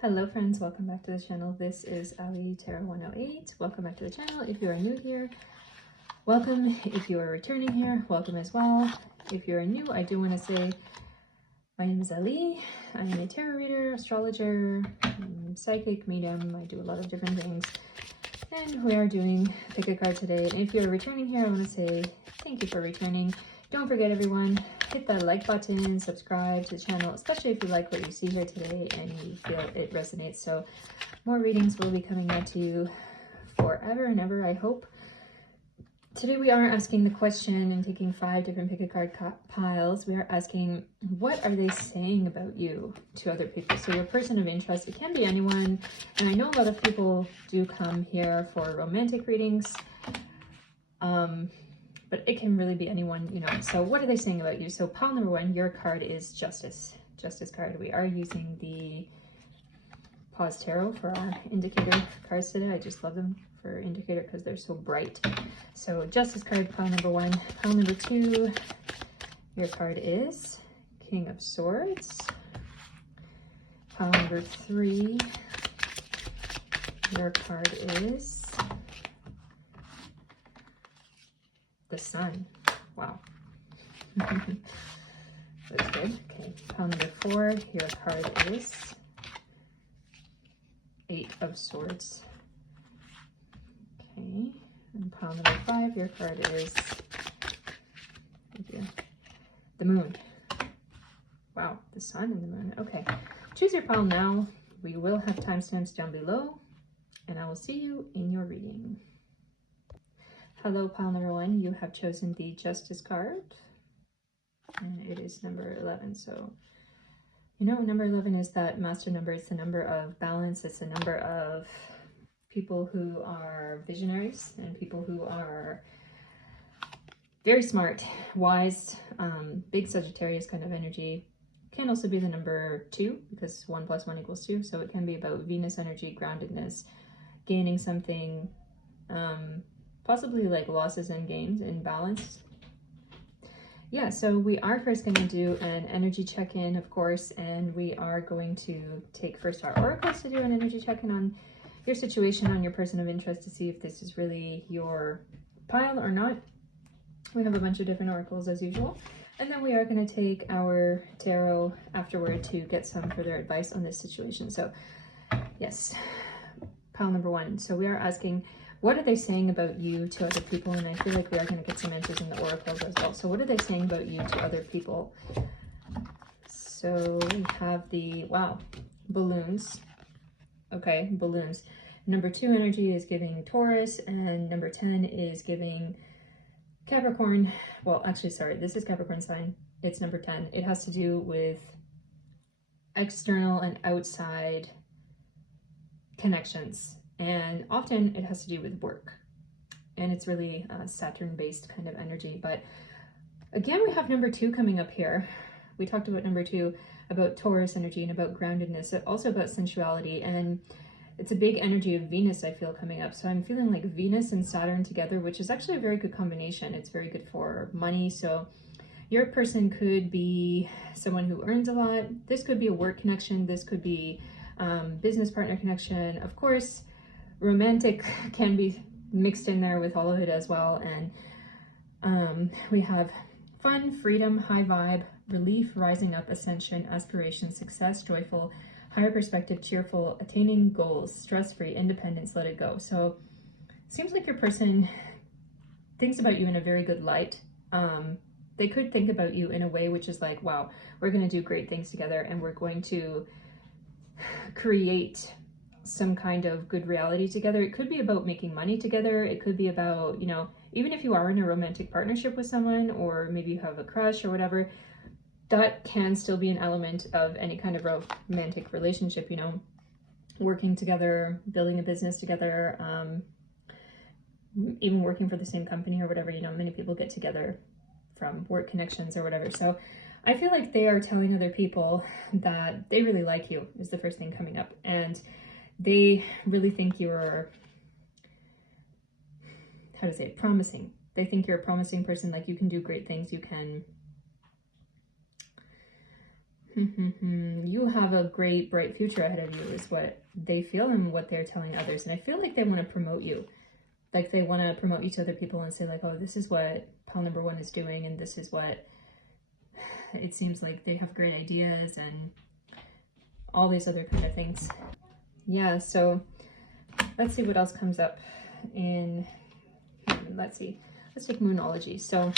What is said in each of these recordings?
Hello friends, welcome back to the channel. This is Allie Tarot 108. Welcome back to the channel. If you are new here, welcome. If you are returning here, welcome as well. If you are new, I do want to say my name is Allie. I'm a tarot reader, astrologer, psychic, medium. I do a lot of different things. And we are doing pick a card today. And if you're returning here, I want to say thank you for returning. Don't forget everyone, hit that like button, subscribe to the channel, especially if you like what you see here today and you feel it resonates. So more readings will be coming out to you forever and ever, I hope. Today we are asking the question and taking 5 different pick a card piles. We are asking, what are they saying about you to other people? So your person of interest, it can be anyone. And I know a lot of people do come here for romantic readings. But it can really be anyone, you know. So what are they saying about you? So pile number 1, your card is Justice. Justice card. We are using the Pause Tarot for our indicator cards today. I just love them for indicator because they're so bright. So Justice card, pile number 1. Pile number 2, your card is King of Swords. Pile number 3, your card is the Sun. Wow. That's good. Okay, pile number 4, your card is 8 of Swords. Okay, and pile number 5, your card is the Moon. Wow, the Sun and the Moon. Okay, choose your pile now. We will have timestamps down below, and I will see you in your reading. Hello, pile number 1, you have chosen the Justice card, and it is number 11. So, you know, number 11 is that master number. It's the number of balance. It's the number of people who are visionaries and people who are very smart, wise, big Sagittarius kind of energy. Can also be the number 2 because 1 + 1 = 2. So it can be about Venus energy, groundedness, gaining something, possibly like losses and gains in balance. Yeah, so we are first going to do an energy check-in, of course, and we are going to take first our oracles to do an energy check-in on your situation, on your person of interest, to see if this is really your pile or not. We have a bunch of different oracles as usual, and then we are going to take our tarot afterward to get some further advice on this situation. So yes, pile number 1. So we are asking, what are they saying about you to other people? And I feel like we are going to get some answers in the oracles as well. So what are they saying about you to other people? So we have the, wow, balloons. Okay, balloons. Number 2 energy is giving Taurus, and number 10 is giving Capricorn. Well, actually, sorry, this is Capricorn sign. It's number 10. It has to do with external and outside connections. And often it has to do with work, and it's really Saturn-based kind of energy. But again, we have number 2 coming up here. We talked about number 2, about Taurus energy and about groundedness, also about sensuality, and it's a big energy of Venus, I feel, coming up. So I'm feeling like Venus and Saturn together, which is actually a very good combination. It's very good for money. So your person could be someone who earns a lot. This could be a work connection. This could be business partner connection. Of course, romantic can be mixed in there with all of it as well. And we have fun, freedom, high vibe, relief, rising up, ascension, aspiration, success, joyful, higher perspective, cheerful, attaining goals, stress-free, independence, let it go. So seems like your person thinks about you in a very good light. They could think about you in a way which is like, wow, we're going to do great things together, and we're going to create some kind of good reality together. It could be about making money together. It could be about, you know, even if you are in a romantic partnership with someone, or maybe you have a crush or whatever, that can still be an element of any kind of romantic relationship, you know, working together, building a business together, even working for the same company or whatever. You know, many people get together from work connections or whatever. So I feel like they are telling other people that they really like you, is the first thing coming up. And they really think you're, how to say it, promising. They think you're a promising person, like you can do great things, you can You have a great, bright future ahead of you is what they feel and what they're telling others. And I feel like they want to promote you. Like they want to promote you to other people and say like, oh, this is what pile number one is doing. And this is what it seems like they have great ideas and all these other kind of things. Yeah, so let's see what else comes up in, let's see. Let's take Moonology. So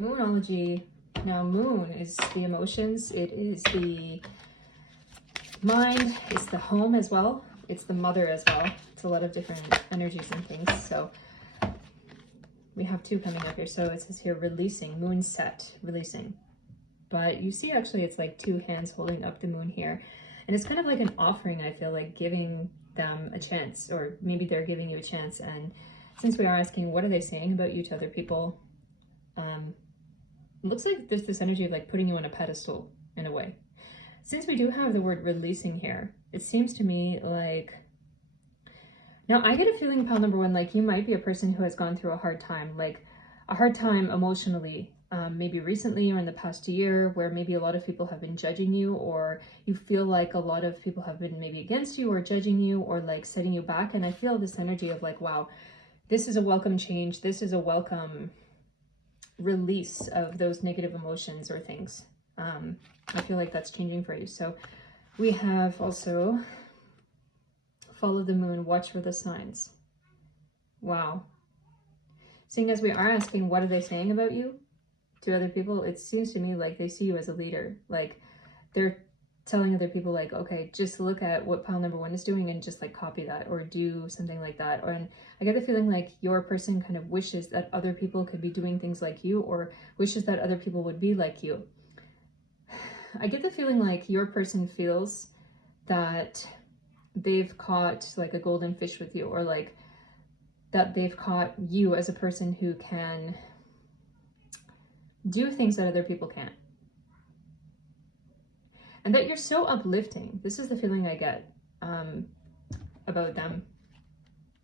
Moonology, now moon is the emotions, it is the mind, it's the home as well, it's the mother as well. It's a lot of different energies and things. So we have two coming up here. So it says here releasing, moon set, releasing. But you see actually it's like two hands holding up the moon here. And it's kind of like an offering, I feel like, giving them a chance, or maybe they're giving you a chance. And since we are asking, what are they saying about you to other people? It looks like there's this energy of like putting you on a pedestal in a way. Since we do have the word releasing here, it seems to me like, now I get a feeling, pile number one, like you might be a person who has gone through a hard time, like a hard time emotionally, maybe recently or in the past year, where maybe a lot of people have been judging you, or you feel like a lot of people have been maybe against you or judging you or like setting you back. And I feel this energy of like, wow, this is a welcome change. This is a welcome release of those negative emotions or things. I feel like that's changing for you. So we have also follow the moon, watch for the signs. Wow. Seeing as we are asking, what are they saying about you to other people? It seems to me like they see you as a leader. Like they're telling other people like, okay, just look at what pile number one is doing and just like copy that or do something like that. Or, and I get the feeling like your person kind of wishes that other people could be doing things like you, or wishes that other people would be like you. I get the feeling like your person feels that they've caught like a golden fish with you, or like that they've caught you as a person who can do things that other people can't. And that you're so uplifting. This is the feeling I get about them.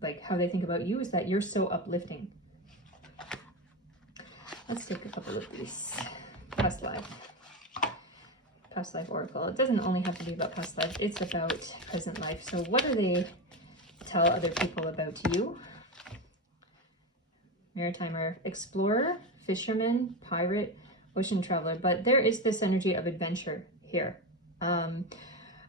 Like how they think about you is that you're so uplifting. Let's take a couple of these. Past life oracle. It doesn't only have to be about past life, it's about present life. So what do they tell other people about you? Maritimer, explorer, fisherman, pirate, ocean traveler. But there is this energy of adventure here. I'm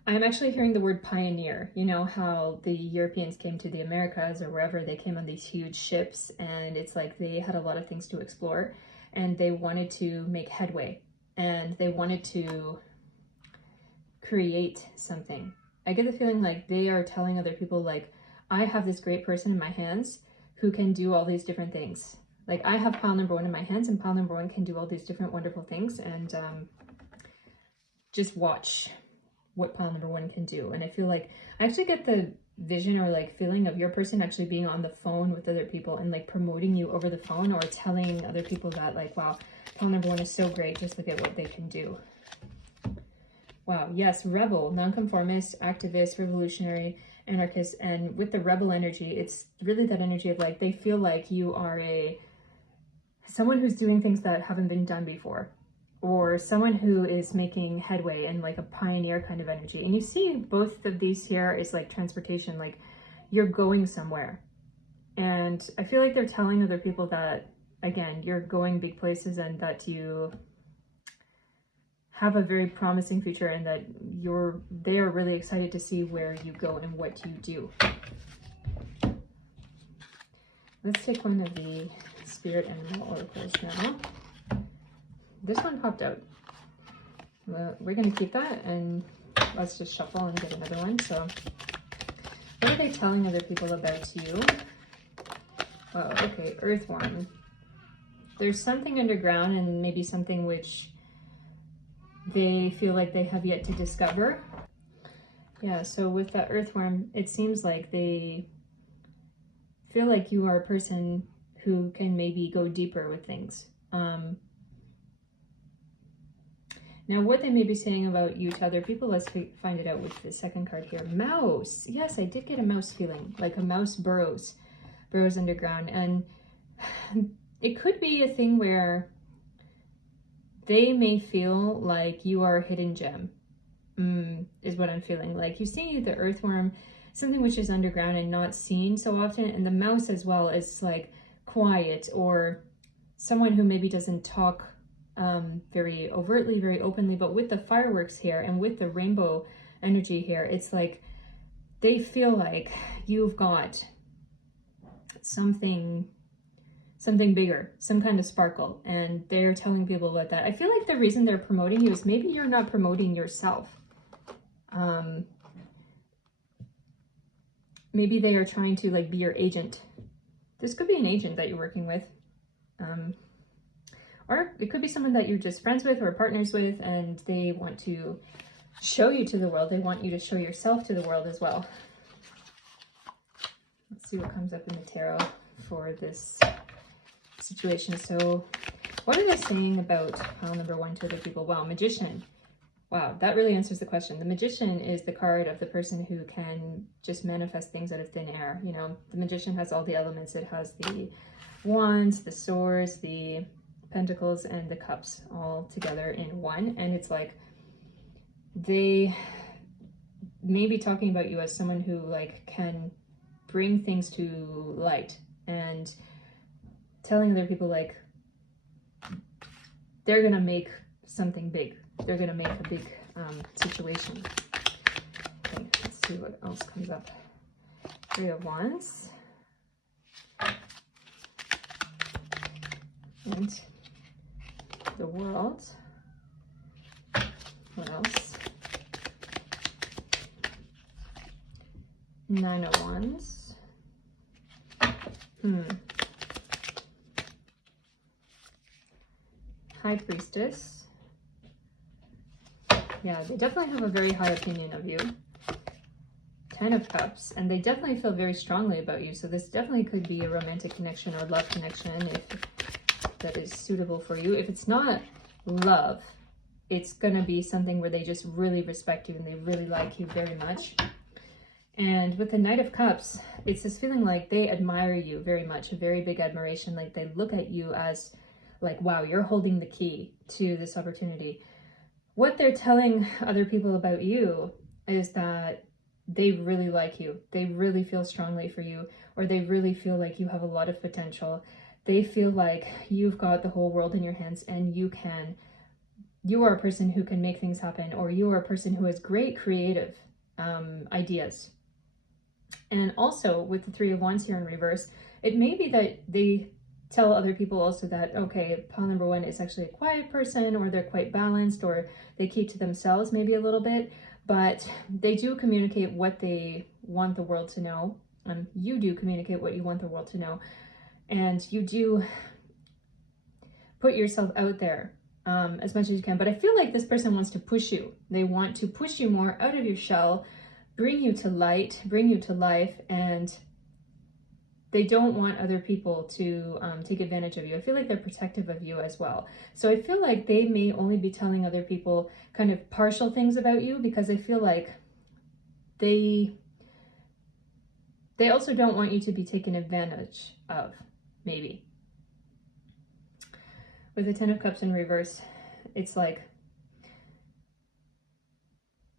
actually hearing the word pioneer. You know how the Europeans came to the Americas or wherever, they came on these huge ships, and it's like they had a lot of things to explore and they wanted to make headway and they wanted to create something. I get the feeling like they are telling other people like, I have this great person in my hands who can do all these different things. Like I have pile number one in my hands and pile number one can do all these different wonderful things, and just watch what pile number one can do. And I feel like I actually get the vision or like feeling of your person actually being on the phone with other people and like promoting you over the phone, or telling other people that like, wow, pile number one is so great, just look at what they can do. Wow, yes, rebel, nonconformist, activist, revolutionary, anarchist. And with the rebel energy, it's really that energy of like, they feel like you are someone who's doing things that haven't been done before, or someone who is making headway, and like a pioneer kind of energy. And you see both of these here is like transportation, like you're going somewhere. And I feel like they're telling other people that, again, you're going big places and that you have a very promising future, and that they are really excited to see where you go and what you do. Let's take one of the spirit animal oracles now. This one popped out. Well, we're going to keep that and let's just shuffle and get another one. So what are they telling other people about you? Oh, okay, earthworm. There's something underground, and maybe something which they feel like they have yet to discover. Yeah, so with that earthworm, it seems like they feel like you are a person who can maybe go deeper with things. Now, what they may be saying about you to other people, let's find it out with the second card here. Mouse. Yes, I did get a mouse feeling, like a mouse burrows underground. And it could be a thing where they may feel like you are a hidden gem, is what I'm feeling. Like you see the earthworm, something which is underground and not seen so often, and the mouse as well is like quiet, or someone who maybe doesn't talk very overtly, very openly, but with the fireworks here and with the rainbow energy here, it's like they feel like you've got something bigger, some kind of sparkle, and they're telling people about that. I feel like the reason they're promoting you is maybe you're not promoting yourself. Maybe they are trying to like be your agent. This could be an agent that you're working with. Or it could be someone that you're just friends with or partners with, and they want to show you to the world. They want you to show yourself to the world as well. Let's see what comes up in the tarot for this situation. So what are they saying about pile number 1 to other people? Wow, Magician. Wow, that really answers the question. The Magician is the card of the person who can just manifest things out of thin air. You know, the Magician has all the elements. It has the wands, the swords, the pentacles, and the cups all together in one. And it's like they may be talking about you as someone who like can bring things to light and telling other people like they're gonna make something big. They're gonna make a big situation. Okay, let's see what else comes up. 3 of Wands. And the World. What else? 9 of Wands. High Priestess. Yeah, they definitely have a very high opinion of you. 10 of Cups, and they definitely feel very strongly about you. So this definitely could be a romantic connection or love connection if that is suitable for you. If it's not love, it's gonna be something where they just really respect you and they really like you very much. And with the Knight of Cups, it's this feeling like they admire you very much, a very big admiration. Like they look at you as like, wow, you're holding the key to this opportunity. What they're telling other people about you is that they really like you. They really feel strongly for you, or they really feel like you have a lot of potential. They feel like you've got the whole world in your hands and you are a person who can make things happen, or you are a person who has great creative ideas. And also with the 3 of Wands here in reverse, it may be that they tell other people also that, okay, pile number 1 is actually a quiet person, or they're quite balanced, or they keep to themselves maybe a little bit, but they do communicate what they want the world to know. You do communicate what you want the world to know. And you do put yourself out there as much as you can. But I feel like this person wants to push you. They want to push you more out of your shell, bring you to light, bring you to life, and they don't want other people to take advantage of you. I feel like they're protective of you as well. So I feel like they may only be telling other people kind of partial things about you, because I feel like they also don't want you to be taken advantage of, maybe. With the 10 of Cups in reverse, it's like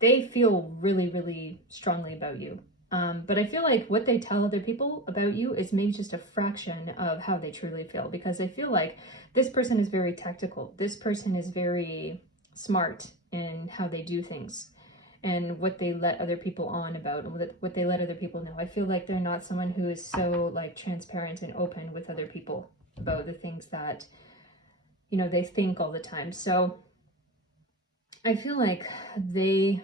they feel really, really strongly about you. But I feel like what they tell other people about you is maybe just a fraction of how they truly feel, because I feel like this person is very tactical. This person is very smart in how they do things and what they let other people on about, and what they let other people know. I feel like they're not someone who is so like transparent and open with other people about the things that, you know, they think all the time. So I feel like they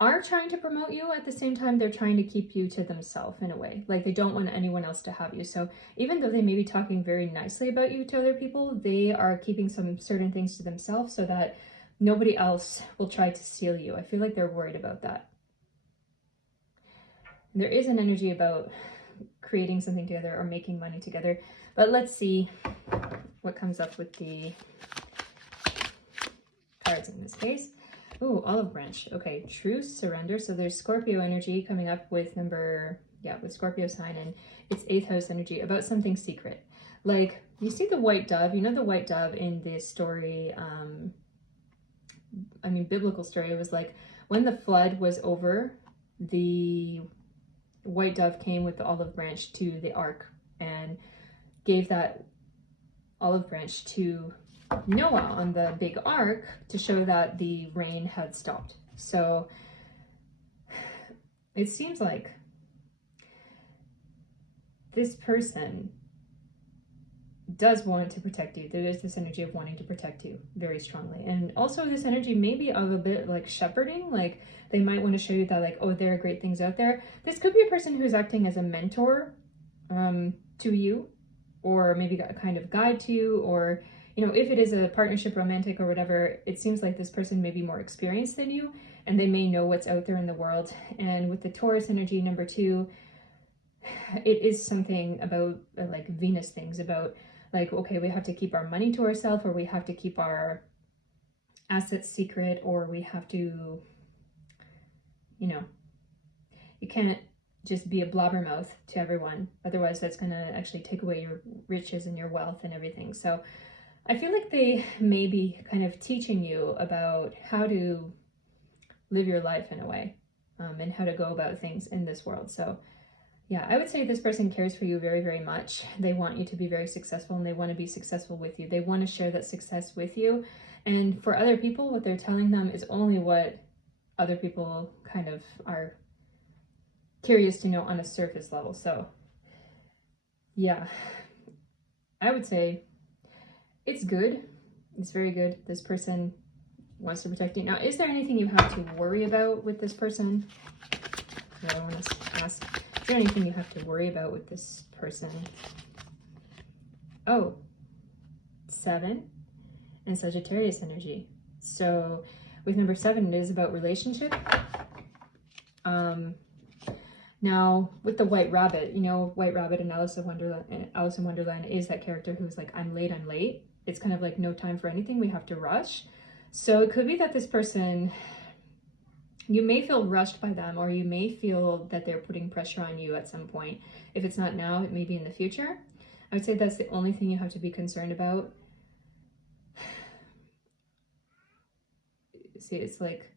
are trying to promote you. At the same time, they're trying to keep you to themselves in a way. Like they don't want anyone else to have you. So even though they may be talking very nicely about you to other people, they are keeping some certain things to themselves so that nobody else will try to steal you. I feel like they're worried about that. And there is an energy about creating something together or making money together. But let's see what comes up with the cards in this case. Ooh, olive branch. Okay, truce, surrender. So there's Scorpio energy coming up with with Scorpio sign, and it's 8th house energy about something secret. Like You see the white dove, you know the white dove in this story, I mean, biblical story, it was like when the flood was over, the white dove came with the olive branch to the ark and gave that olive branch to Noah on the big ark to show that the rain had stopped. So it seems like this person does want to protect you. There is this energy of wanting to protect you very strongly. And also this energy maybe of a bit like shepherding, like they might want to show you that like, oh, there are great things out there. This could be a person who's acting as a mentor to you, or maybe a kind of guide to you, or, you know, if it is a partnership, romantic or whatever, it seems like this person may be more experienced than you and they may know what's out there in the world. And with the Taurus energy, number 2, it is something about like Venus things, about like, okay, we have to keep our money to ourselves, or we have to keep our assets secret, or we have to, you know, you can't just be a blabbermouth to everyone. Otherwise, that's going to actually take away your riches and your wealth and everything. So I feel like they may be kind of teaching you about how to live your life in a way, and how to go about things in this world. So yeah, I would say this person cares for you very, very much. They want you to be very successful, and they want to be successful with you. They want to share that success with you. And for other people, what they're telling them is only what other people kind of are curious to know on a surface level. So yeah, I would say it's good. It's very good. This person wants to protect you. Now, is there anything you have to worry about with this person? Yeah, I want to ask, is there anything you have to worry about with this person? Oh, 7 and Sagittarius energy. So with number 7, it is about relationship. Now with the White Rabbit, you know, White Rabbit in Alice in Wonderland is that character who's like, I'm late. It's kind of like no time for anything. We have to rush. So it could be that this person, you may feel rushed by them, or you may feel that they're putting pressure on you at some point. If it's not now, it may be in the future. I would say that's the only thing you have to be concerned about. See, it's like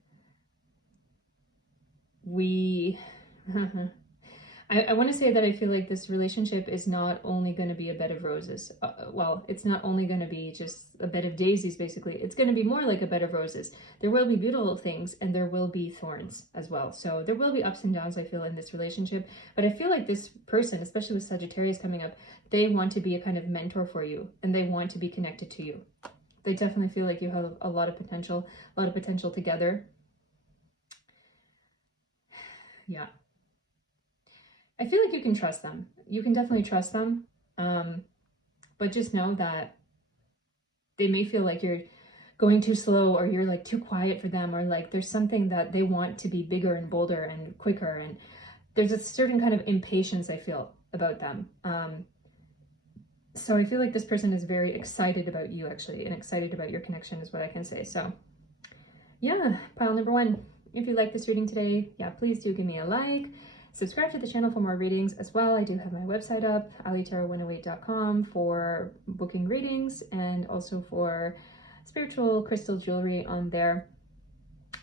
I want to say that I feel like this relationship is not only going to be a bed of roses. Well, it's not only going to be just a bed of daisies, basically. It's going to be more like a bed of roses. There will be beautiful things, and there will be thorns as well. So there will be ups and downs, I feel, in this relationship. But I feel like this person, especially with Sagittarius coming up, they want to be a kind of mentor for you, and they want to be connected to you. They definitely feel like you have a lot of potential together. Yeah. I feel like you can trust them. You can definitely trust them. But just know that they may feel like you're going too slow, or you're like too quiet for them, or like there's something that they want to be bigger and bolder and quicker. And there's a certain kind of impatience I feel about them. So I feel like this person is very excited about you, actually, and excited about your connection is what I can say. So yeah, pile number 1. If you like this reading today, yeah, please do give me a like. Subscribe to the channel for more readings as well. I do have my website up, allietarot108.com, for booking readings, and also for spiritual crystal jewelry on there.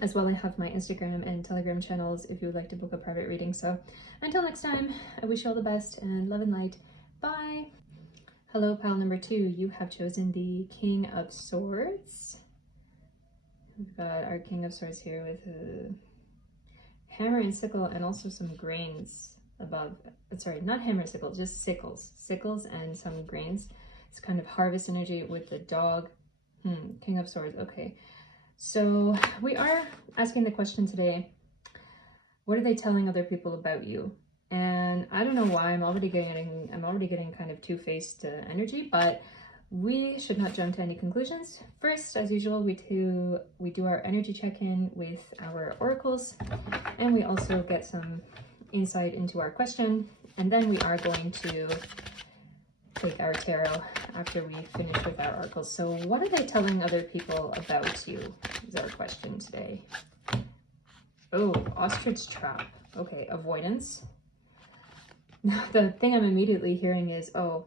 As well, I have my Instagram and Telegram channels if you would like to book a private reading. So until next time, I wish you all the best and love and light. Bye. Hello, pile number 2. You have chosen the King of Swords. We've got our King of Swords here with a hammer and sickle, and also some grains above. Sorry, not hammer and sickle, just sickles and some grains. It's kind of harvest energy with the dog. King of Swords. Okay, so we are asking the question today, what are they telling other people about you? And I don't know why I'm already getting kind of two-faced energy, but we should not jump to any conclusions. First, as usual, we do our energy check-in with our oracles, and we also get some insight into our question, and then we are going to take our tarot after we finish with our oracles. So what are they telling other people about you is our question today. Oh, ostrich trap. Okay, avoidance. The thing I'm immediately hearing is, oh,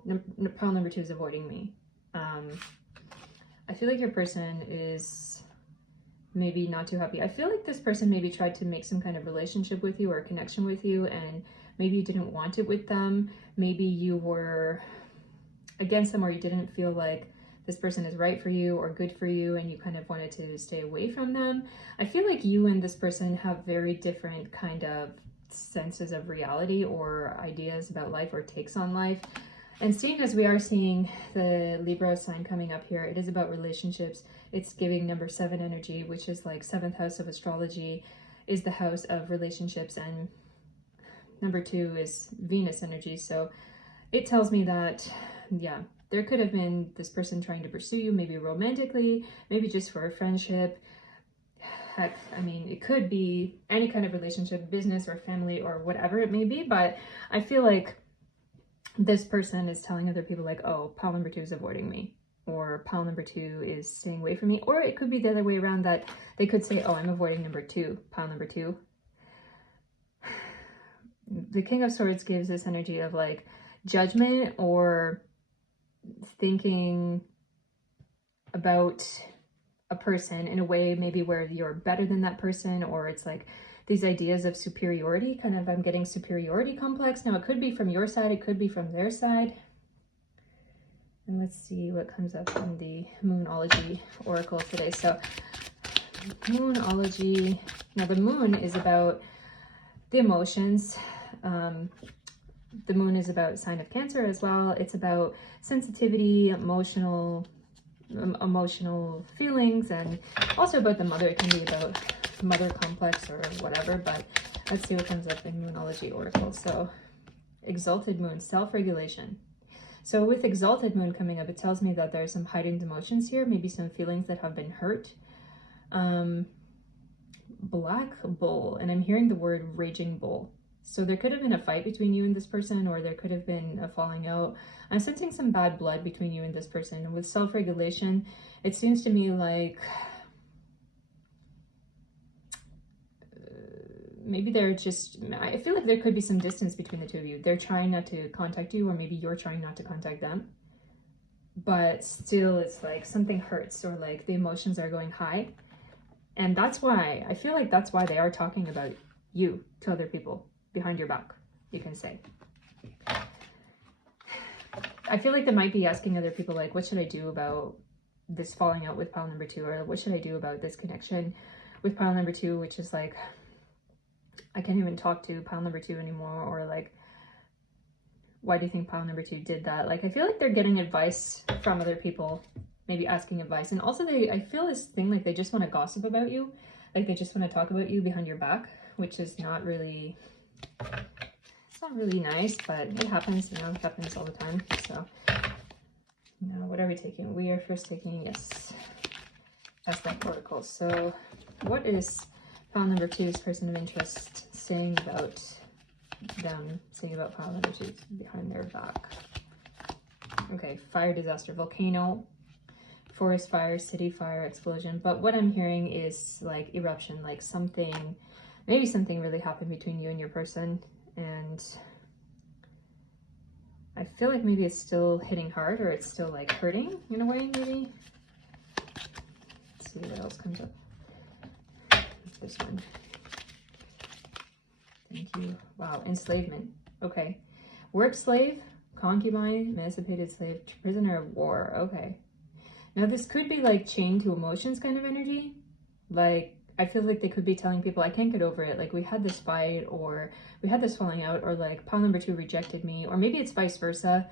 pile number 2 is avoiding me. I feel like your person is maybe not too happy. I feel like this person maybe tried to make some kind of relationship with you or connection with you, and maybe you didn't want it with them. Maybe you were against them, or you didn't feel like this person is right for you or good for you, and you kind of wanted to stay away from them. I feel like you and this person have very different kind of senses of reality or ideas about life or takes on life. And seeing as we are seeing the Libra sign coming up here, it is about relationships. It's giving number 7 energy, which is like 7th house of astrology, is the house of relationships, and number 2 is Venus energy. So it tells me that, yeah, there could have been this person trying to pursue you, maybe romantically, maybe just for a friendship. Heck, I mean, it could be any kind of relationship, business or family or whatever it may be, but I feel like this person is telling other people like, oh, pile number 2 is avoiding me, or pile number 2 is staying away from me. Or it could be the other way around, that they could say, oh, I'm avoiding number 2, pile number 2. The King of Swords gives this energy of like judgment or thinking about a person in a way maybe where you're better than that person, or it's like these ideas of superiority, kind of, I'm getting superiority complex. Now it could be from your side, it could be from their side. And let's see what comes up in the Moonology Oracle today. So Moonology, now the moon is about the emotions. The moon is about sign of Cancer as well. It's about sensitivity, emotional feelings, and also about the mother. It can be about mother complex or whatever, but let's see what comes up in Moonology Oracle. So exalted moon, self-regulation. So with exalted moon coming up, it tells me that there's some heightened emotions here, maybe some feelings that have been hurt. Black bull, and I'm hearing the word raging bull. So there could have been a fight between you and this person, or there could have been a falling out. I'm sensing some bad blood between you and this person. And with self-regulation, it seems to me like maybe they're just, I feel like there could be some distance between the two of you. They're trying not to contact you, or maybe you're trying not to contact them. But still, it's like something hurts, or like the emotions are going high. And that's why, I feel like that's why they are talking about you to other people behind your back, you can say. I feel like they might be asking other people like, what should I do about this falling out with pile number 2? Or what should I do about this connection with pile number 2, which is like, I can't even talk to pile number 2 anymore. Or like, why do you think pile number 2 did that? Like, I feel like they're getting advice from other people, maybe asking advice. And also I feel this thing like they just want to gossip about you. Like they just want to talk about you behind your back, which is not really, it's not really nice, but it happens, you know, it happens all the time. So, now what are we taking? We are first taking, yes, aspect Oracle. So what is pile number 2's person of interest saying about them, saying about pile number 2 behind their back? Okay, fire, disaster, volcano, forest fire, city fire, explosion. But what I'm hearing is like eruption, like something, maybe something really happened between you and your person, and I feel like maybe it's still hitting hard, or it's still like hurting in a way, maybe. Let's see what else comes up. This one. Thank you. Wow, enslavement. Okay. Work slave, concubine, emancipated slave, prisoner of war. Okay. Now this could be like chained to emotions kind of energy. Like, I feel like they could be telling people, I can't get over it. Like, we had this fight, or we had this falling out, or like pile number 2 rejected me, or maybe it's vice versa.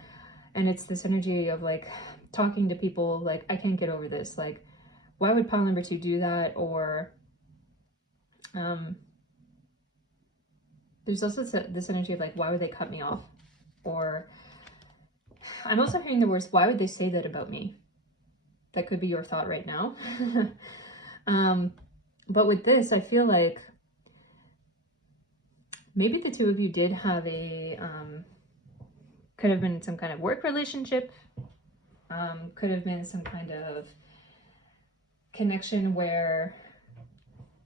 And it's this energy of like talking to people like, I can't get over this. Like, why would pile number 2 do that? Or there's also this energy of like, why would they cut me off? Or I'm also hearing the words, why would they say that about me? That could be your thought right now. But with this, I feel like maybe the two of you did have a, could have been some kind of work relationship, could have been some kind of connection where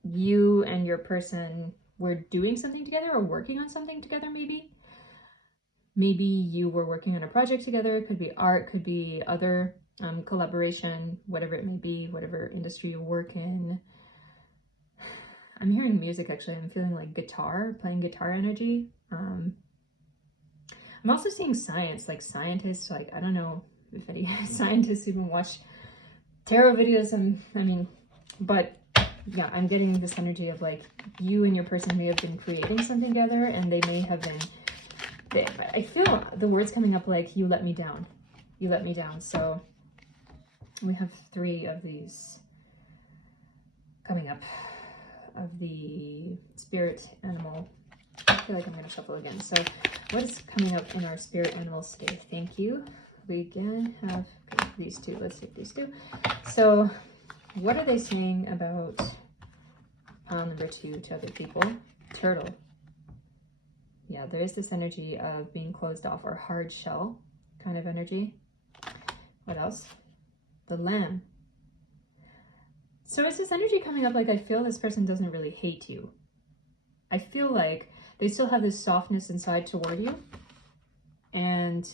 you and your person were doing something together, or working on something together maybe. maybe you were working on a project together. It could be art, could be other collaboration, whatever it may be, whatever industry you work in. I'm hearing music, actually. I'm feeling like guitar, playing guitar energy. I'm also seeing science, like scientists, like, I don't know if any scientists even watch tarot videos. I mean, but yeah, I'm getting this energy of like you and your person may have been creating something together, and they may have been, I feel the words coming up like, you let me down. You let me down. So we have 3 of these coming up, of the spirit animal. I feel like I'm going to shuffle again. So what is coming up in our spirit animals today? Thank you. We again have these 2. Let's take these 2. So what are they saying about pile number 2 to other people? Turtle. Yeah, there is this energy of being closed off or hard shell kind of energy. What else? The lamb. So it's this energy coming up like, I feel this person doesn't really hate you. I feel like they still have this softness inside toward you. And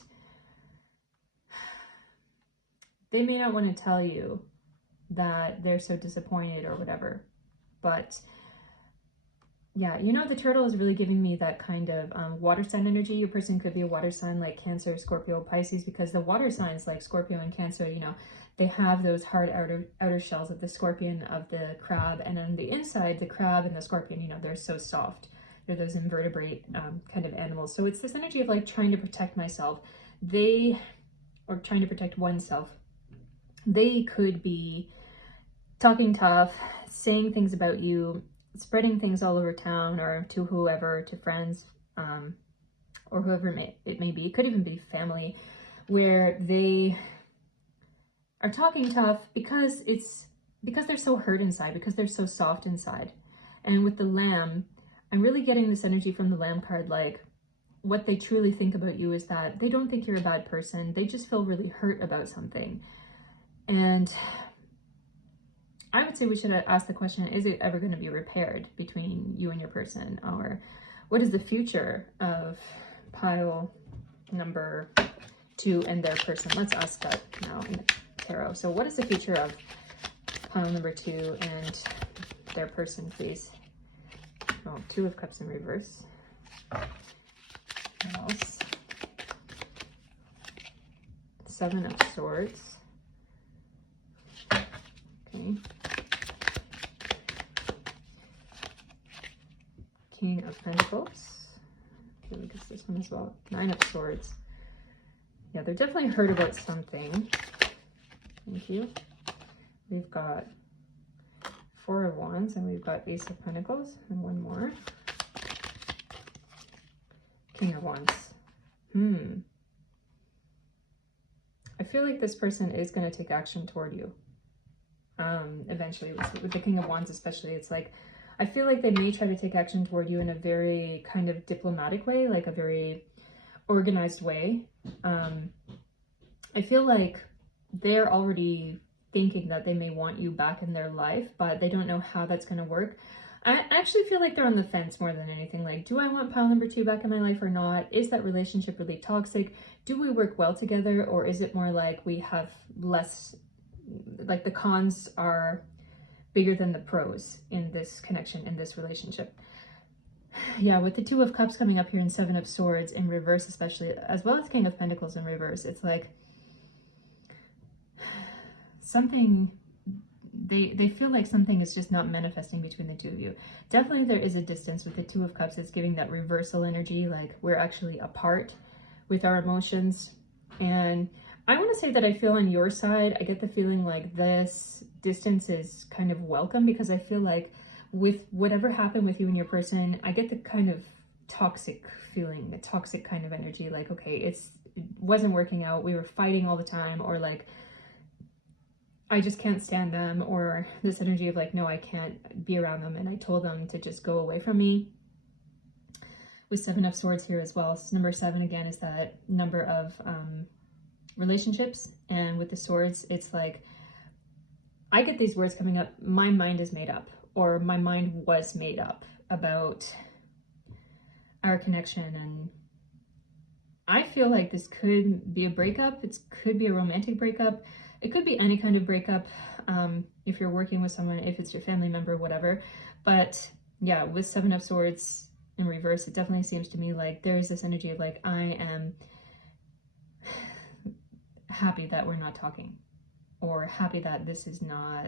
they may not want to tell you that they're so disappointed or whatever. But yeah, you know, the turtle is really giving me that kind of water sign energy. Your person could be a water sign like Cancer, Scorpio, Pisces, because the water signs like Scorpio and Cancer, you know, they have those hard outer shells of the scorpion, of the crab, and on the inside, the crab and the scorpion, you know, they're so soft. They're those invertebrate kind of animals. So it's this energy of like trying to protect myself. Or trying to protect oneself. They could be talking tough, saying things about you, spreading things all over town or to whoever, to friends, or whoever it may be. It could even be family, where they are talking tough because they're so hurt inside, because they're so soft inside. And with the lamb, I'm really getting this energy from the lamb card, like what they truly think about you is that they don't think you're a bad person. They just feel really hurt about something. And I would say we should ask the question, is it ever going to be repaired between you and your person? Or what is the future of pile number 2 and their person? Let's ask that now in the tarot. So what is the future of pile number 2 and their person, please? Oh, 2 of Cups in reverse. What else? 7 of Swords. Okay. King of Pentacles. Okay, because this one as well. 9 of Swords. Yeah, they're definitely hurt about something. Thank you. We've got 4 of Wands, and we've got Ace of Pentacles, and 1 more. King of Wands. I feel like this person is going to take action toward you. Eventually, with the King of Wands especially, it's like, I feel like they may try to take action toward you in a very kind of diplomatic way, like a very organized way. I feel like they're already thinking that they may want you back in their life, but they don't know how that's going to work. I actually feel like they're on the fence more than anything. Like, do I want pile number 2 back in my life or not? Is that relationship really toxic? Do we work well together? Or is it more like we have less, like the cons are bigger than the pros in this connection, in this relationship? Yeah, with the 2 of Cups coming up here and 7 of Swords in reverse especially, as well as King of Pentacles in reverse, it's like something, they feel like something is just not manifesting between the 2 of you. Definitely there is a distance with the 2 of Cups. It's giving that reversal energy, like we're actually apart with our emotions. And I want to say that I feel on your side, I get the feeling like this distance is kind of welcome, because I feel like with whatever happened with you and your person, I get the kind of toxic feeling, the toxic kind of energy, like, okay, it wasn't working out, we were fighting all the time, or like, I just can't stand them, or this energy of like, no, I can't be around them, and I told them to just go away from me. With 7 of Swords here as well, so number 7 again is that number of relationships, and with the Swords, it's like, I get these words coming up, my mind is made up, or my mind was made up about our connection, and I feel like this could be a breakup. It could be a romantic breakup. It could be any kind of breakup, if you're working with someone, if it's your family member, whatever. But yeah, with Seven of Swords in reverse, it definitely seems to me like there is this energy of like, I am happy that we're not talking, or happy that this is not,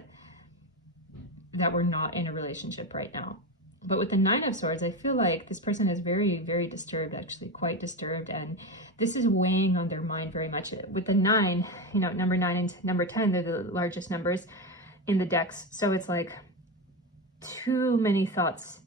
that we're not in a relationship right now. But with the Nine of Swords, I feel like this person is very, very disturbed, actually quite disturbed, and this is weighing on their mind very much. With the 9, you know, number 9 and number 10, they're the largest numbers in the decks. So it's like too many thoughts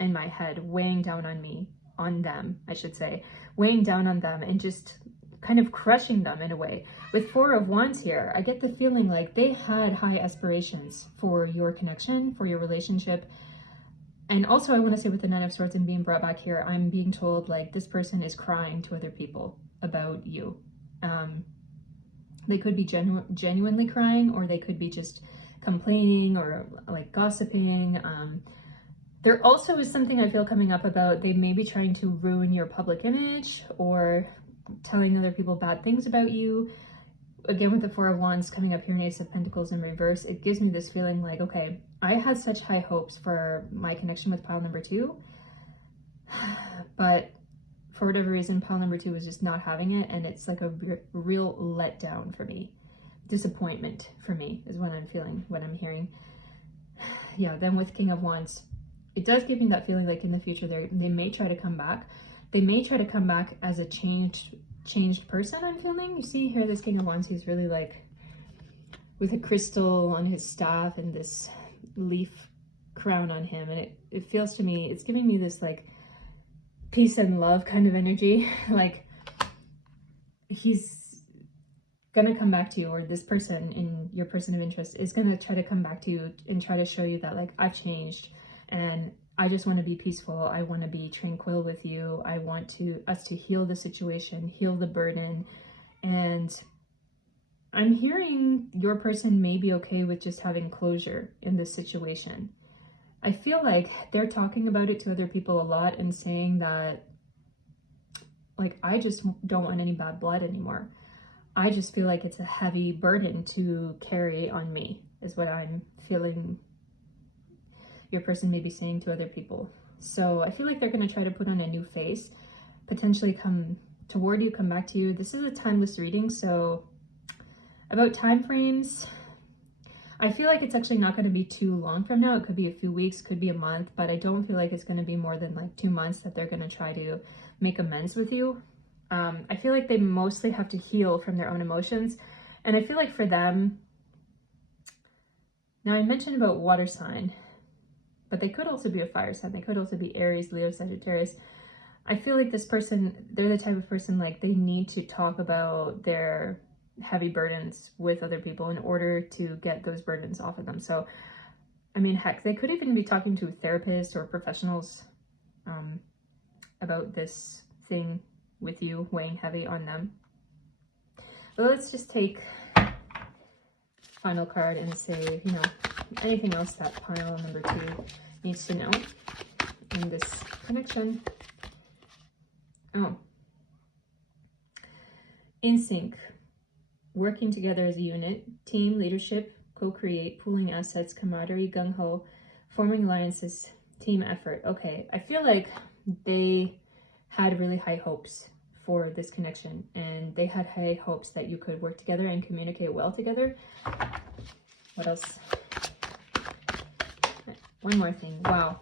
in my head weighing down on me, on them, I should say, weighing down on them and just kind of crushing them in a way. With Four of Wands here, I get the feeling like they had high aspirations for your connection, for your relationship. And also I want to say with the Nine of Swords and being brought back here, I'm being told like this person is crying to other people about you. They could be genuinely crying, or they could be just complaining or like gossiping. There also is something I feel coming up about they may be trying to ruin your public image or telling other people bad things about you. Again, with the Four of Wands coming up here and Ace of Pentacles in reverse, it gives me this feeling like, okay, I had such high hopes for my connection with pile number 2, but for whatever reason, pile number 2 was just not having it, and it's like a real letdown for me. Disappointment for me is what I'm feeling, what I'm hearing. Yeah, then with King of Wands, it does give me that feeling like in the future they may try to come back. They may try to come back as a changed person, I'm feeling. You see here, this King of Wands, he's really like with a crystal on his staff and this leaf crown on him, and it feels to me, it's giving me this like peace and love kind of energy. Like he's gonna come back to you, or this person in your person of interest is gonna try to come back to you and try to show you that like I've changed and I just want to be peaceful. I want to be tranquil with you. I want us to heal the situation, heal the burden. And I'm hearing your person may be okay with just having closure in this situation. I feel like they're talking about it to other people a lot and saying that, like, I just don't want any bad blood anymore. I just feel like it's a heavy burden to carry on me, is what I'm feeling your person may be saying to other people. So I feel like they're going to try to put on a new face, potentially come toward you, come back to you. This is a timeless reading, so about time frames, I feel like it's actually not going to be too long from now. It could be a few weeks, could be a month, but I don't feel like it's going to be more than like 2 months that they're going to try to make amends with you. I feel like they mostly have to heal from their own emotions. And I feel like for them, now I mentioned about water sign, but they could also be a fire sign. They could also be Aries, Leo, Sagittarius. I feel like this person, they're the type of person like they need to talk about their heavy burdens with other people in order to get those burdens off of them. So, I mean, heck, they could even be talking to therapists or professionals about this thing with you weighing heavy on them. But let's just take final card and say, you know, anything else that pile number 2 needs to know in this connection. Oh, in sync, working together as a unit, team, leadership, co-create, pooling assets, camaraderie, gung-ho, forming alliances, team effort. Okay, I feel like they had really high hopes for this connection, and they had high hopes that you could work together and communicate well together. What else? One more thing. Wow.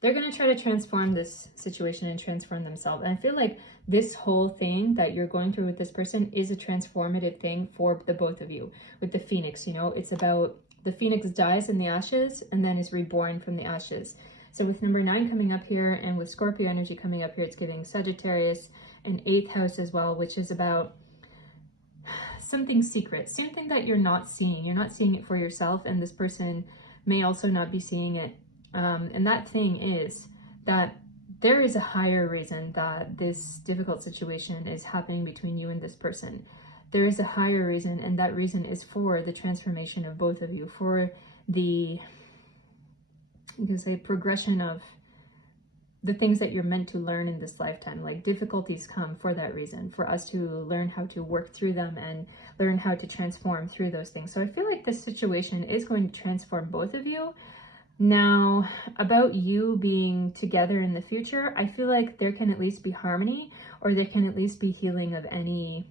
They're going to try to transform this situation and transform themselves. And I feel like this whole thing that you're going through with this person is a transformative thing for the both of you. With the Phoenix, you know, it's about the Phoenix dies in the ashes and then is reborn from the ashes. So with number 9 coming up here and with Scorpio energy coming up here, it's giving Sagittarius an 8th house as well, which is about something secret, something that you're not seeing. You're not seeing it for yourself, and this person may also not be seeing it. And that thing is that there is a higher reason that this difficult situation is happening between you and this person. There is a higher reason, and that reason is for the transformation of both of you, for the, you can say, progression of the things that you're meant to learn in this lifetime. Like difficulties come for that reason, for us to learn how to work through them and learn how to transform through those things. So I feel like this situation is going to transform both of you. Now, about you being together in the future, I feel like there can at least be harmony, or there can at least be healing of any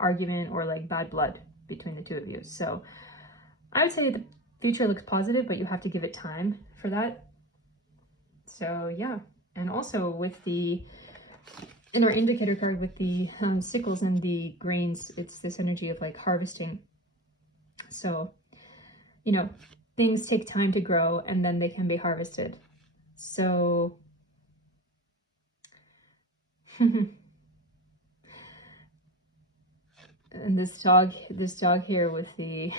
argument or like bad blood between the two of you. So I would say the future looks positive, but you have to give it time for that. So yeah, and also with in our indicator card with the sickles and the grains, it's this energy of like harvesting. So, you know, things take time to grow and then they can be harvested. So, and this dog here with the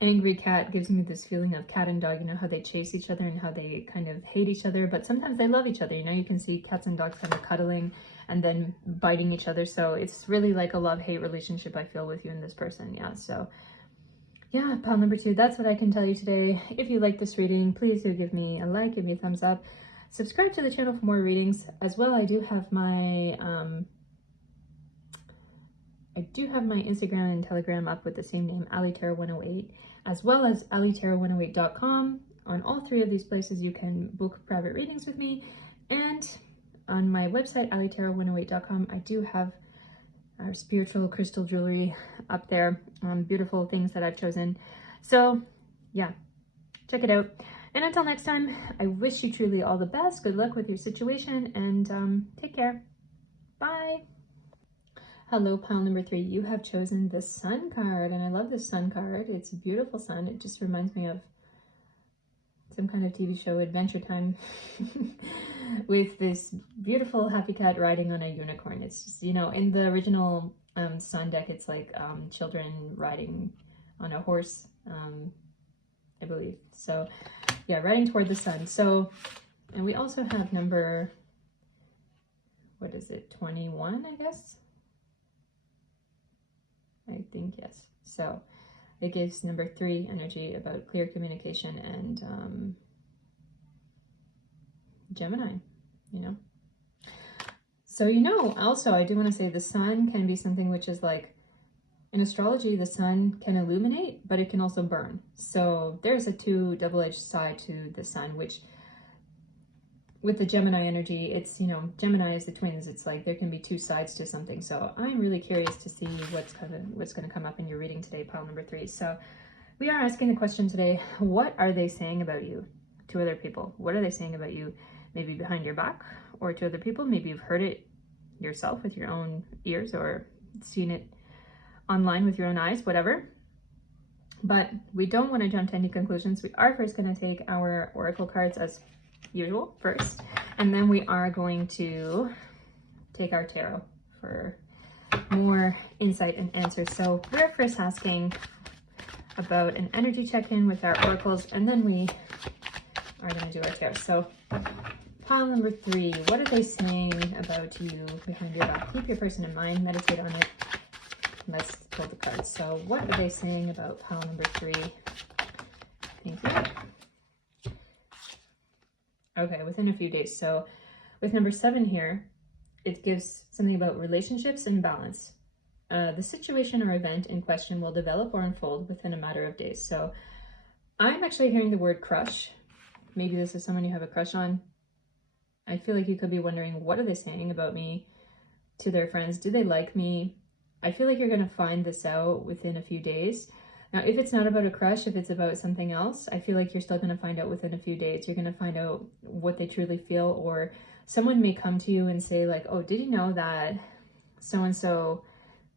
angry cat gives me this feeling of cat and dog, you know, how they chase each other and how they kind of hate each other, but sometimes they love each other. You know, you can see cats and dogs kind of cuddling and then biting each other. So it's really like a love-hate relationship I feel with you and this person. Yeah, so yeah, pile number 2, that's what I can tell you today. If you like this reading, please do give me a like, give me a thumbs up. Subscribe to the channel for more readings. As well, I do have my Instagram and Telegram up with the same name, Allie Tarot 108, as well as allietarot108.com. On all 3 of these places, you can book private readings with me. And on my website, allietarot108.com, I do have our spiritual crystal jewelry up there, beautiful things that I've chosen. So yeah, check it out. And until next time, I wish you truly all the best. Good luck with your situation, and take care. Bye. Hello, pile number 3. You have chosen the Sun card, and I love this Sun card. It's a beautiful sun. It just reminds me of some kind of TV show, Adventure Time, with this beautiful happy cat riding on a unicorn. It's just, you know, in the original Sun deck, it's like children riding on a horse, I believe. So yeah, riding toward the sun. So, and we also have number, what is it, 21, I guess? I think, yes. So it gives number 3 energy about clear communication and Gemini, you know. So, you know, also I do want to say the sun can be something which is like, in astrology, the sun can illuminate, but it can also burn. So there's a double-edged side to the sun, which with the Gemini energy, it's, you know, Gemini is the twins. It's like there can be 2 sides to something. So I'm really curious to see what's going to come up in your reading today, pile number 3. So we are asking the question today, what are they saying about you to other people? What are they saying about you, maybe behind your back, or to other people? Maybe you've heard it yourself with your own ears or seen it online with your own eyes, whatever. But we don't want to jump to any conclusions. We are first going to take our oracle cards as usual first, and then we are going to take our tarot for more insight and answers. So we're first asking about an energy check-in with our oracles, and then we are going to do our tarot. So pile number 3, what are they saying about you behind your back? Keep your person in mind, meditate on it. Let's pull the cards. So what are they saying about pile number 3? Thank you. Okay, within a few days. So with number 7 here, it gives something about relationships and balance. The situation or event in question will develop or unfold within a matter of days. So I'm actually hearing the word crush. Maybe this is someone you have a crush on. I feel like you could be wondering, what are they saying about me to their friends? Do they like me? I feel like you're going to find this out within a few days. Now, if it's not about a crush, if it's about something else, I feel like you're still going to find out within a few days. You're going to find out what they truly feel, or someone may come to you and say like, oh, did you know that so-and-so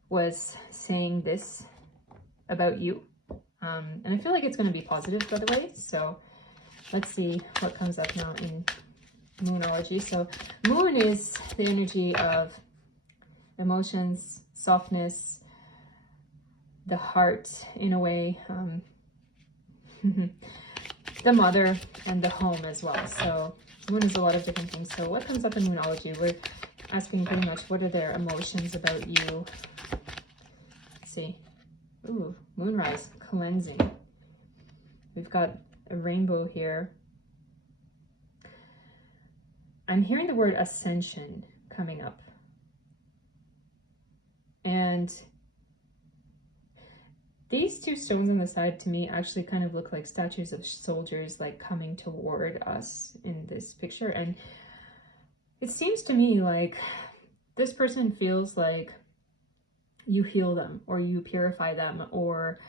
was saying this about you? And I feel like it's going to be positive, by the way. So let's see what comes up now in Moonology. So Moon is the energy of emotions, softness, the heart in a way, the mother, and the home as well. So Moon is a lot of different things. So what comes up in Moonology? We're asking pretty much, what are their emotions about you? Let's see. Ooh, Moonrise, cleansing. We've got a rainbow here. I'm hearing the word ascension coming up. And these two stones on the side to me actually kind of look like statues of soldiers like coming toward us in this picture. And it seems to me like this person feels like you heal them or you purify them, or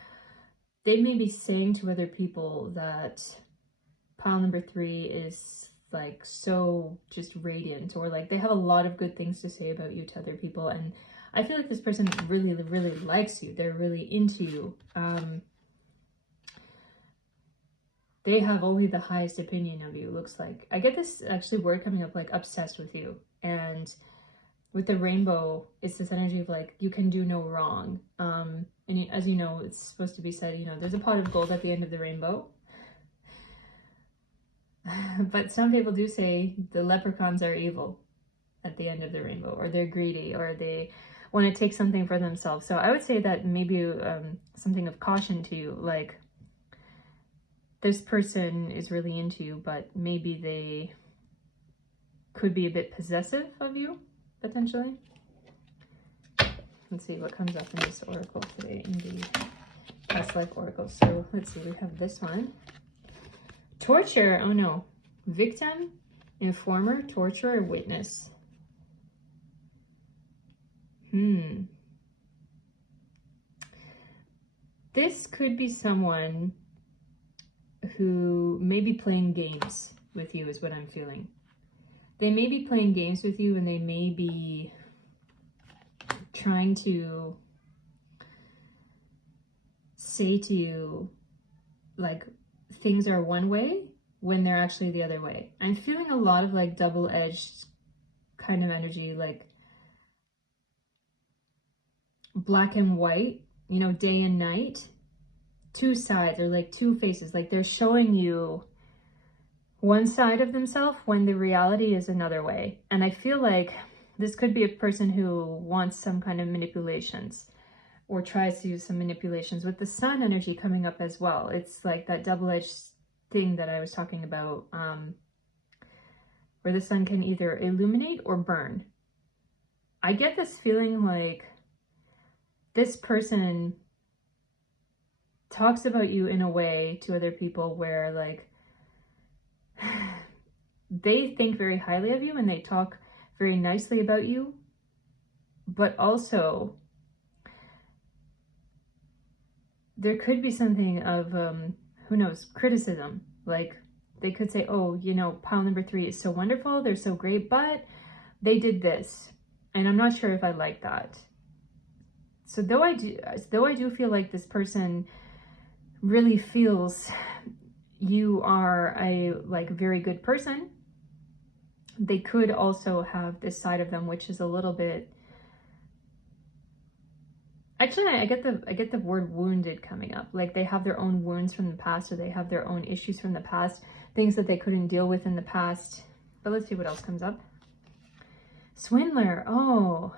they may be saying to other people that pile number 3 is like so just radiant, or like they have a lot of good things to say about you to other people. And I feel like this person really, really likes you. They're really into you. They have only the highest opinion of you, looks like. I get this actually word coming up like obsessed with you. And with the rainbow, it's this energy of like, you can do no wrong. And as you know, it's supposed to be said, you know, there's a pot of gold at the end of the rainbow. But some people do say the leprechauns are evil at the end of the rainbow, or they're greedy, or they want to take something for themselves. So I would say that maybe something of caution to you, like this person is really into you, but maybe they could be a bit possessive of you, potentially. Let's see what comes up in this oracle today, in the past life oracle. So let's see, we have this one. Torture, oh no. Victim, informer, torturer, witness. This could be someone who may be playing games with you, is what I'm feeling. They may be playing games with you, and they may be trying to say to you like things are one way when they're actually the other way. I'm feeling a lot of like double-edged kind of energy, like black and white, you know, day and night, two sides, or like two faces, like they're showing you one side of themselves when the reality is another way. And I feel like this could be a person who wants some kind of manipulations, or tries to use some manipulations, with the sun energy coming up as well. It's like that double-edged thing that I was talking about, where the sun can either illuminate or burn. I get this feeling like this person talks about you in a way to other people where like they think very highly of you and they talk very nicely about you, but also there could be something of, who knows, criticism. Like they could say, oh, you know, pile number 3 is so wonderful, they're so great, but they did this, and I'm not sure if I like that. So though I do feel like this person really feels you are a like very good person, they could also have this side of them which is a little bit, actually I get the word wounded coming up. Like they have their own wounds from the past, or they have their own issues from the past, things that they couldn't deal with in the past. But let's see what else comes up. Swindler. Oh.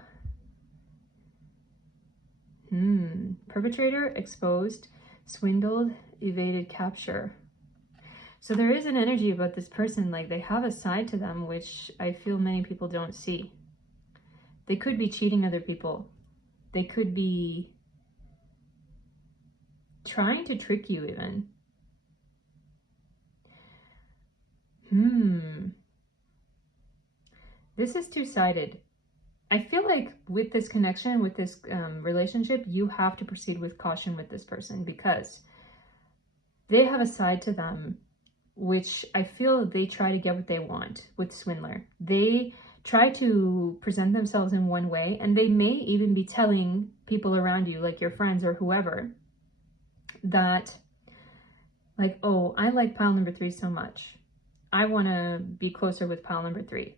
Perpetrator, exposed, swindled, evaded capture. So there is an energy about this person, like they have a side to them which I feel many people don't see. They could be cheating other people. They could be trying to trick you even. This is two-sided. I feel like with this connection, with this relationship, you have to proceed with caution with this person, because they have a side to them which I feel they try to get what they want with Swindler. They try to present themselves in one way, and they may even be telling people around you, like your friends or whoever, that like, oh, I like pile number 3 so much, I want to be closer with pile number 3.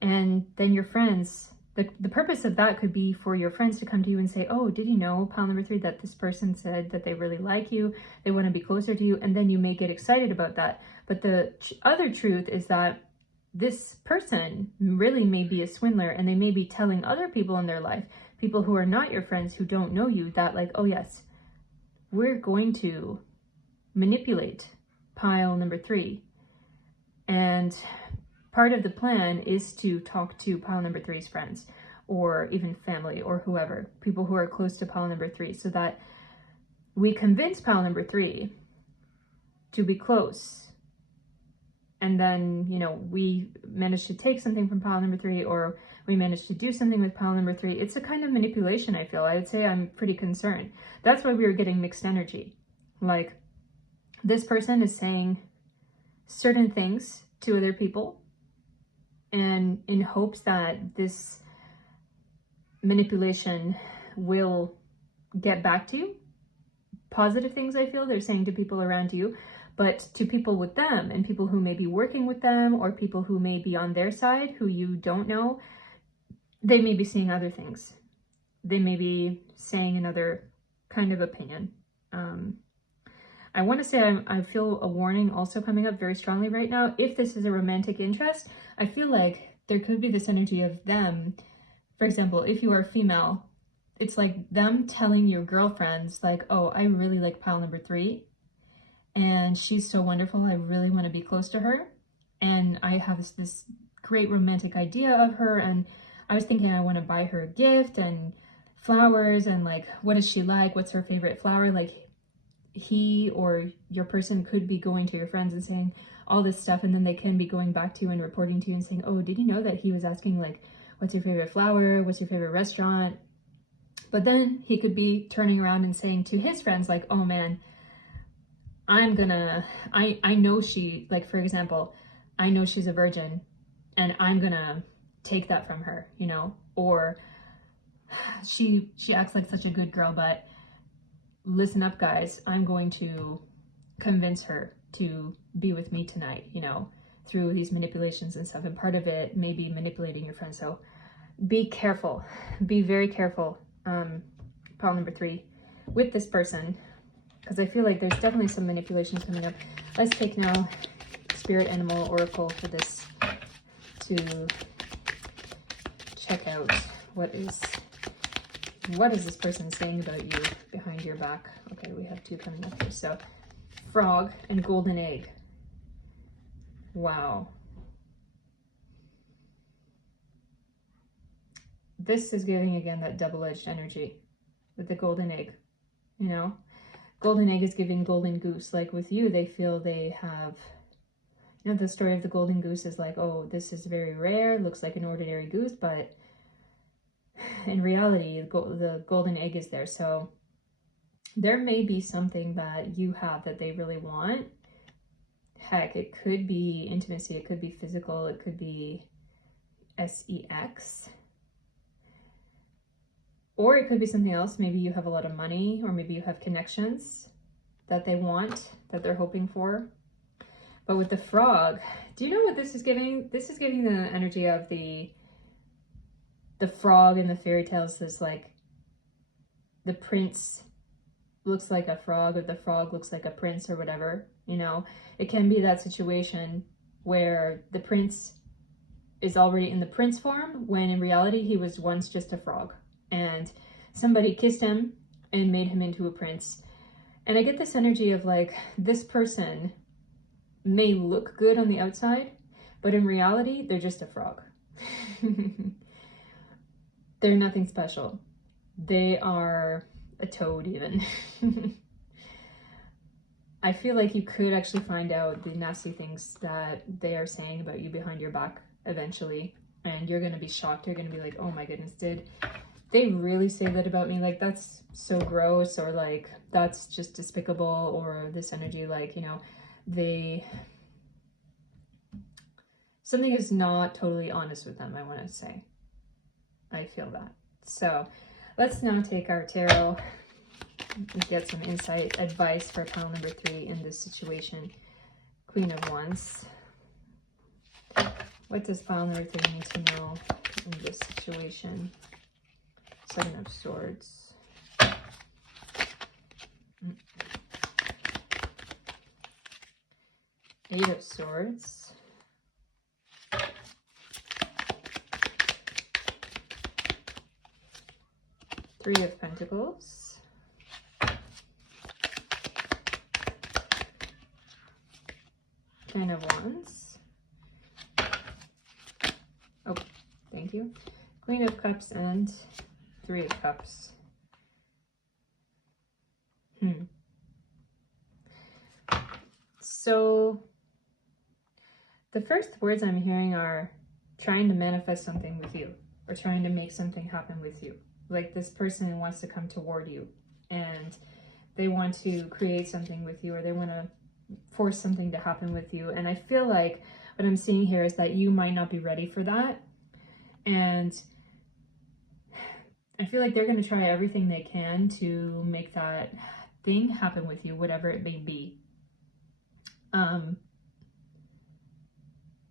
And then your friends, the purpose of that could be for your friends to come to you and say, oh, did you know, pile number 3, that this person said that they really like you, they want to be closer to you, and then you may get excited about that. But the other truth is that this person really may be a swindler, and they may be telling other people in their life, people who are not your friends, who don't know you, that like, oh yes, we're going to manipulate pile number 3. And part of the plan is to talk to pile number three's friends, or even family, or whoever, people who are close to pile number three, so that we convince pile number three to be close. And then, you know, we manage to take something from pile number three, or we manage to do something with pile number three. It's a kind of manipulation, I feel. I would say I'm pretty concerned. That's why we were getting mixed energy. Like, this person is saying certain things to other people, and in hopes that this manipulation will get back to you. Positive things, I feel, they're saying to people around you, but to people with them, and people who may be working with them, or people who may be on their side who you don't know, they may be seeing other things. They may be saying another kind of opinion. I want to say I feel a warning also coming up very strongly right now. If this is a romantic interest, I feel like there could be this energy of them. For example, if you are female, it's like them telling your girlfriends, like, oh, I really like pile number three, and she's so wonderful, I really want to be close to her, and I have this great romantic idea of her, and I was thinking I want to buy her a gift and flowers, and like, what does she like, what's her favorite flower? Like, he or your person could be going to your friends and saying all this stuff, and then they can be going back to you and reporting to you and saying, oh, did you know that he was asking, like, what's your favorite flower, what's your favorite restaurant? But then he could be turning around and saying to his friends, like, oh man, I know she, like, for example, I know she's a virgin, and I'm gonna take that from her, you know, or she acts like such a good girl, but listen up, guys, I'm going to convince her to be with me tonight, you know, through these manipulations and stuff. And part of it may be manipulating your friends. So be careful, be very careful, pile number three, with this person, because I feel like there's definitely some manipulations coming up. Let's take now Spirit Animal Oracle for this to check out what is this person saying about you behind your back. Okay, we have two coming up here. So frog and golden egg. Wow. This is giving, again, that double-edged energy with the golden egg, you know? Golden egg is giving golden goose. Like with you, they feel they have, you know, the story of the golden goose is like, oh, this is very rare, looks like an ordinary goose, but in reality, the golden egg is there. So there may be something that you have that they really want. Heck, it could be intimacy, it could be physical, it could be sex. Or it could be something else. Maybe you have a lot of money, or maybe you have connections that they want, that they're hoping for. But with the frog, do you know what this is giving? This is giving the energy of the frog in the fairy tales. Is like the prince looks like a frog, or the frog looks like a prince, or whatever, you know. It can be that situation where the prince is already in the prince form, when in reality he was once just a frog, and somebody kissed him and made him into a prince. And I get this energy of like, this person may look good on the outside, but in reality they're just a frog. They're nothing special. They are a toad even. I feel like you could actually find out the nasty things that they are saying about you behind your back eventually, and you're gonna be shocked. You're gonna be like, oh my goodness, did they really say that about me? Like, that's so gross, or like, that's just despicable, or this energy, like, you know, something is not totally honest with them, I want to say. I feel that. So let's now take our tarot and get some insight, advice for pile number three in this situation. Queen of Wands. What does pile number three need to know in this situation? Seven of Swords. Eight of Swords. Three of Pentacles. Ten of Wands. you. Queen of Cups and Three of Cups. So the first words I'm hearing are trying to manifest something with you, or trying to make something happen with you. Like this person wants to come toward you and they want to create something with you, or they want to force something to happen with you. And I feel like what I'm seeing here is that you might not be ready for that. And I feel like they're going to try everything they can to make that thing happen with you, whatever it may be.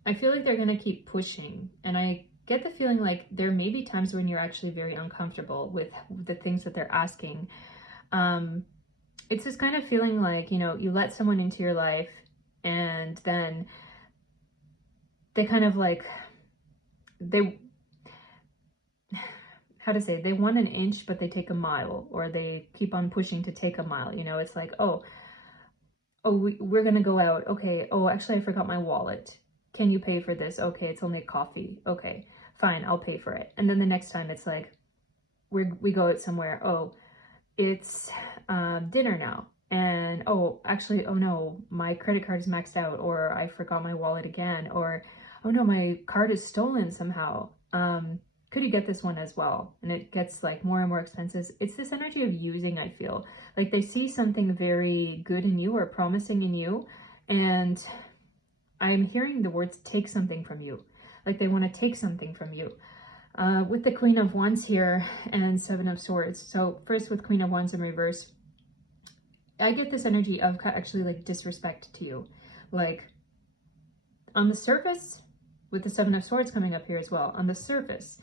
I feel like they're going to keep pushing, and I get the feeling like there may be times when you're actually very uncomfortable with the things that they're asking. It's this kind of feeling like, you know, you let someone into your life and then they kind of like, how to say, they want an inch, but they take a mile, or they keep on pushing to take a mile. You know, it's like, we're going to go out. Okay. Oh, actually, I forgot my wallet. Can you pay for this? Okay, it's only coffee. Okay, fine, I'll pay for it. And then the next time it's like, we go out somewhere. Oh, it's dinner now. And oh, actually, oh no, my credit card is maxed out, or I forgot my wallet again, or oh no, my card is stolen somehow. Could you get this one as well? And it gets like more and more expensive. It's this energy of using, I feel. Like they see something very good in you or promising in you, and I'm hearing the words take something from you. Like they want to take something from you. With the Queen of Wands here and Seven of Swords. So first with Queen of Wands in reverse, I get this energy of actually like disrespect to you. Like on the surface, with the Seven of Swords coming up here as well, on the surface,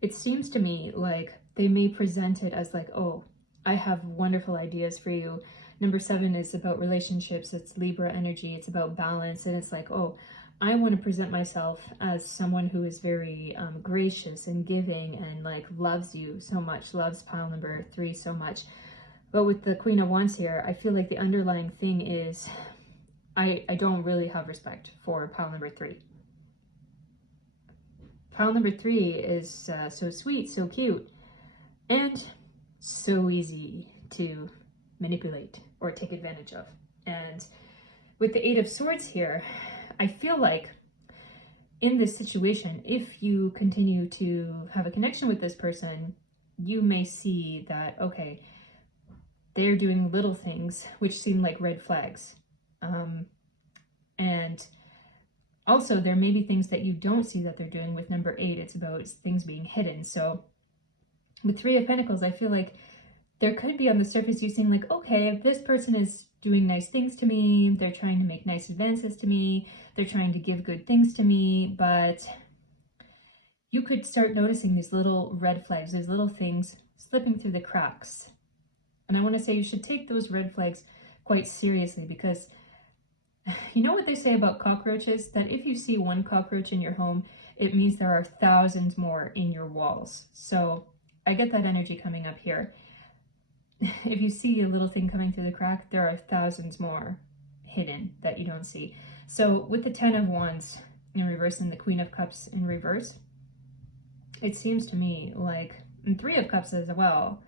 it seems to me like they may present it as like, oh, I have wonderful ideas for you. Number 7 is about relationships. It's Libra energy. It's about balance. And it's like, oh, I want to present myself as someone who is very gracious and giving and like loves you so much, loves pile number 3 so much. But with the Queen of Wands here, I feel like the underlying thing is I don't really have respect for pile number 3. Pile number 3 is so sweet, so cute, and so easy to manipulate or take advantage of. And with the 8 of Swords here, I feel like in this situation, if you continue to have a connection with this person, you may see that, okay, they're doing little things which seem like red flags. And also there may be things that you don't see that they're doing. With number 8, it's about things being hidden. So with 3 of Pentacles, I feel like there could be on the surface you seem like, okay, this person is doing nice things to me, they're trying to make nice advances to me, they're trying to give good things to me, but you could start noticing these little red flags, these little things slipping through the cracks. And I want to say you should take those red flags quite seriously, because you know what they say about cockroaches? That if you see one cockroach in your home, it means there are thousands more in your walls. So I get that energy coming up here. If you see a little thing coming through the crack, there are thousands more hidden that you don't see. So with the 10 of Wands in reverse and the Queen of Cups in reverse, it seems to me like, and 3 of Cups as well,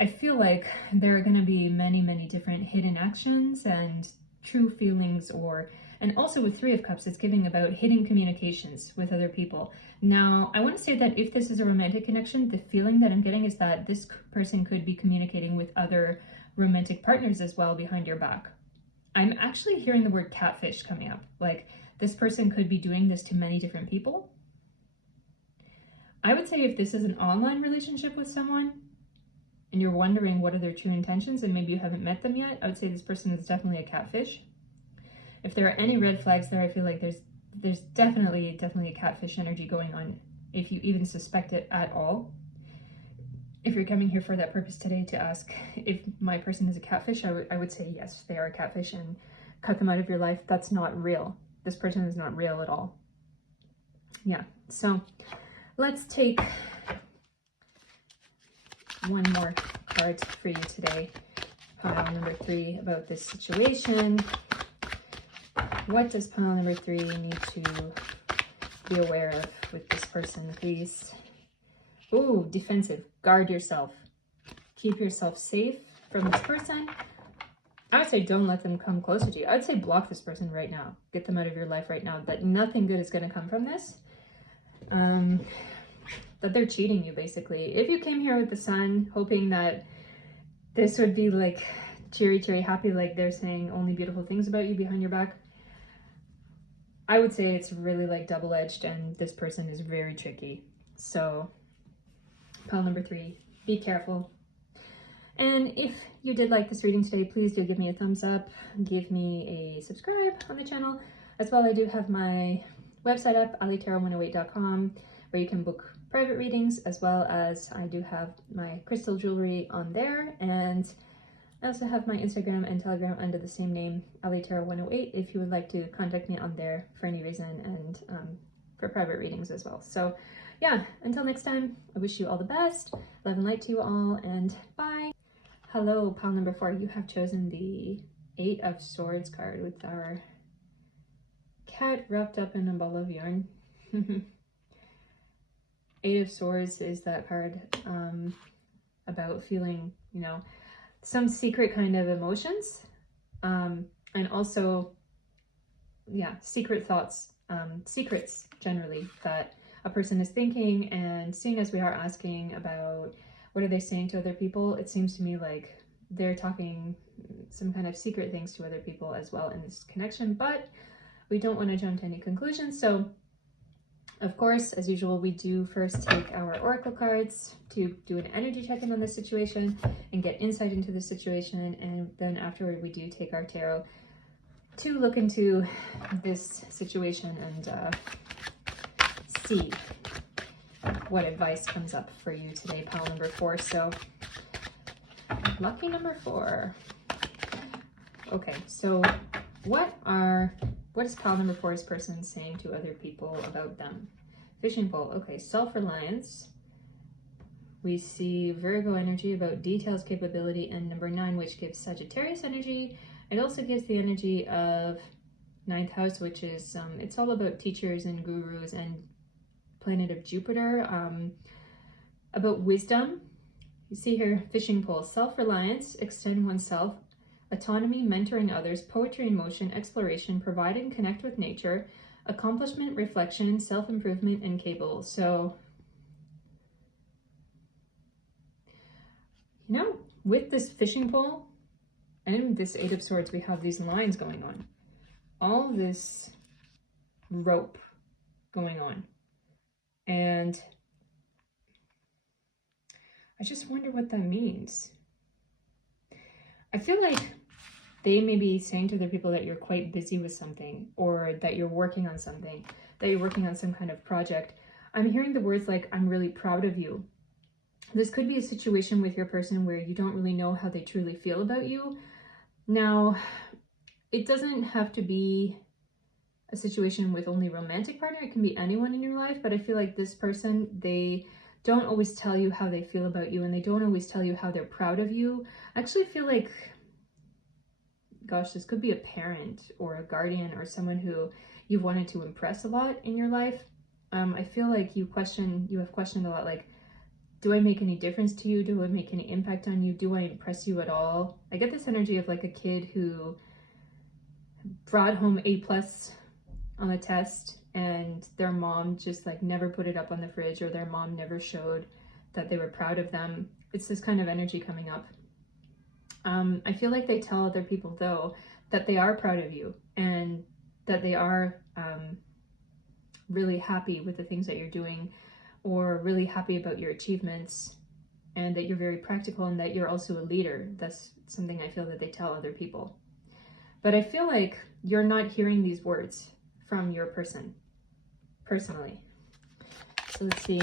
I feel like there are going to be many, many different hidden actions and true feelings, and also with 3 of Cups, it's giving about hidden communications with other people. Now, I want to say that if this is a romantic connection, the feeling that I'm getting is that this person could be communicating with other romantic partners as well behind your back. I'm actually hearing the word catfish coming up. Like this person could be doing this to many different people. I would say if this is an online relationship with someone and you're wondering what are their true intentions and maybe you haven't met them yet, I would say this person is definitely a catfish. If there are any red flags there, I feel like there's definitely a catfish energy going on, if you even suspect it at all. If you're coming here for that purpose today to ask if my person is a catfish, I would say yes, they are a catfish, and cut them out of your life. That's not real. This person is not real at all. Yeah, so let's take one more card for you today. Pile number 3 about this situation. What does pile number 3 need to be aware of with this person, please? Ooh, defensive. Guard yourself. Keep yourself safe from this person. I would say don't let them come closer to you. I would say block this person right now. Get them out of your life right now. That nothing good is going to come from this. That they're cheating you, basically. If you came here with the sun, hoping that this would be like cheery, happy, like they're saying only beautiful things about you behind your back, I would say it's really like double-edged, and this person is very tricky. So, pile number 3, be careful. And if you did like this reading today, please do give me a thumbs up, give me a subscribe on the channel. As well, I do have my website up, allietarot108.com, where you can book private readings, as well as I do have my crystal jewelry on there. And I also have my Instagram and Telegram under the same name, allietarot108, if you would like to contact me on there for any reason, and for private readings as well. So yeah, until next time, I wish you all the best. Love and light to you all, and bye. Hello, pile number 4. You have chosen the 8 of Swords card with our cat wrapped up in a ball of yarn. 8 of Swords is that card about feeling, you know, some secret kind of emotions, and also, yeah, secret thoughts, secrets generally that a person is thinking. And seeing as we are asking about what are they saying to other people, it seems to me like they're talking some kind of secret things to other people as well in this connection, but we don't want to jump to any conclusions. So of course, as usual, we do first take our oracle cards to do an energy check-in on this situation and get insight into the situation, and then afterward we do take our tarot to look into this situation and see what advice comes up for you today, pile number 4. So, lucky number 4. Okay, so what is pile number 4's person saying to other people about them? Fishing pole. Okay, self-reliance. We see Virgo energy about details, capability, and number 9, which gives Sagittarius energy. It also gives the energy of 9th house, which is, it's all about teachers and gurus, and planet of Jupiter, about wisdom. You see here, fishing pole, self-reliance, extend oneself, autonomy, mentoring others, poetry in motion, exploration, provide and connect with nature, accomplishment, reflection, self-improvement, and cable. So, you know, with this fishing pole and this 8 of Swords, we have these lines going on. All this rope going on. And I just wonder what that means. I feel like they may be saying to other people that you're quite busy with something, or that you're working on something, that you're working on some kind of project. I'm hearing the words like, I'm really proud of you. This could be a situation with your person where you don't really know how they truly feel about you. Now, it doesn't have to be a situation with only romantic partner. It can be anyone in your life, but I feel like this person, they don't always tell you how they feel about you, and they don't always tell you how they're proud of you. I actually feel like, gosh, this could be a parent or a guardian or someone who you've wanted to impress a lot in your life. I feel like you have questioned a lot, like, do I make any difference to you? Do I make any impact on you? Do I impress you at all? I get this energy of like a kid who brought home A+ on a test, and their mom just like never put it up on the fridge, or their mom never showed that they were proud of them. It's this kind of energy coming up. I feel like they tell other people though that they are proud of you, and that they are really happy with the things that you're doing, or really happy about your achievements, and that you're very practical, and that you're also a leader. That's something I feel that they tell other people. But I feel like you're not hearing these words from your person personally. So let's see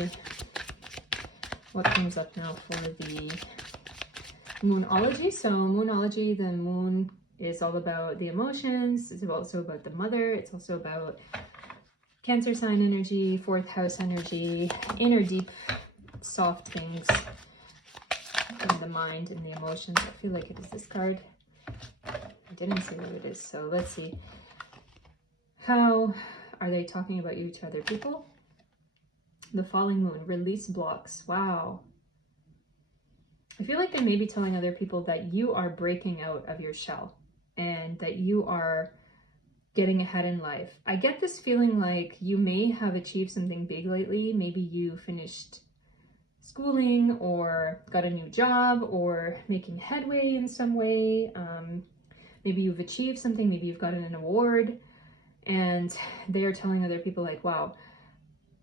what comes up now for the Moonology. So Moonology, the moon is all about the emotions. It's also about the mother. It's also about Cancer sign energy, 4th house energy, inner deep soft things in the mind and the emotions. I feel like it is this card. I didn't see what it is, so let's see how Are they talking about you to other people? The falling moon, release blocks. Wow. I feel like they may be telling other people that you are breaking out of your shell and that you are getting ahead in life. I get this feeling like you may have achieved something big lately. Maybe you finished schooling or got a new job or making headway in some way. Maybe you've achieved something, maybe you've gotten an award, and they are telling other people like, wow,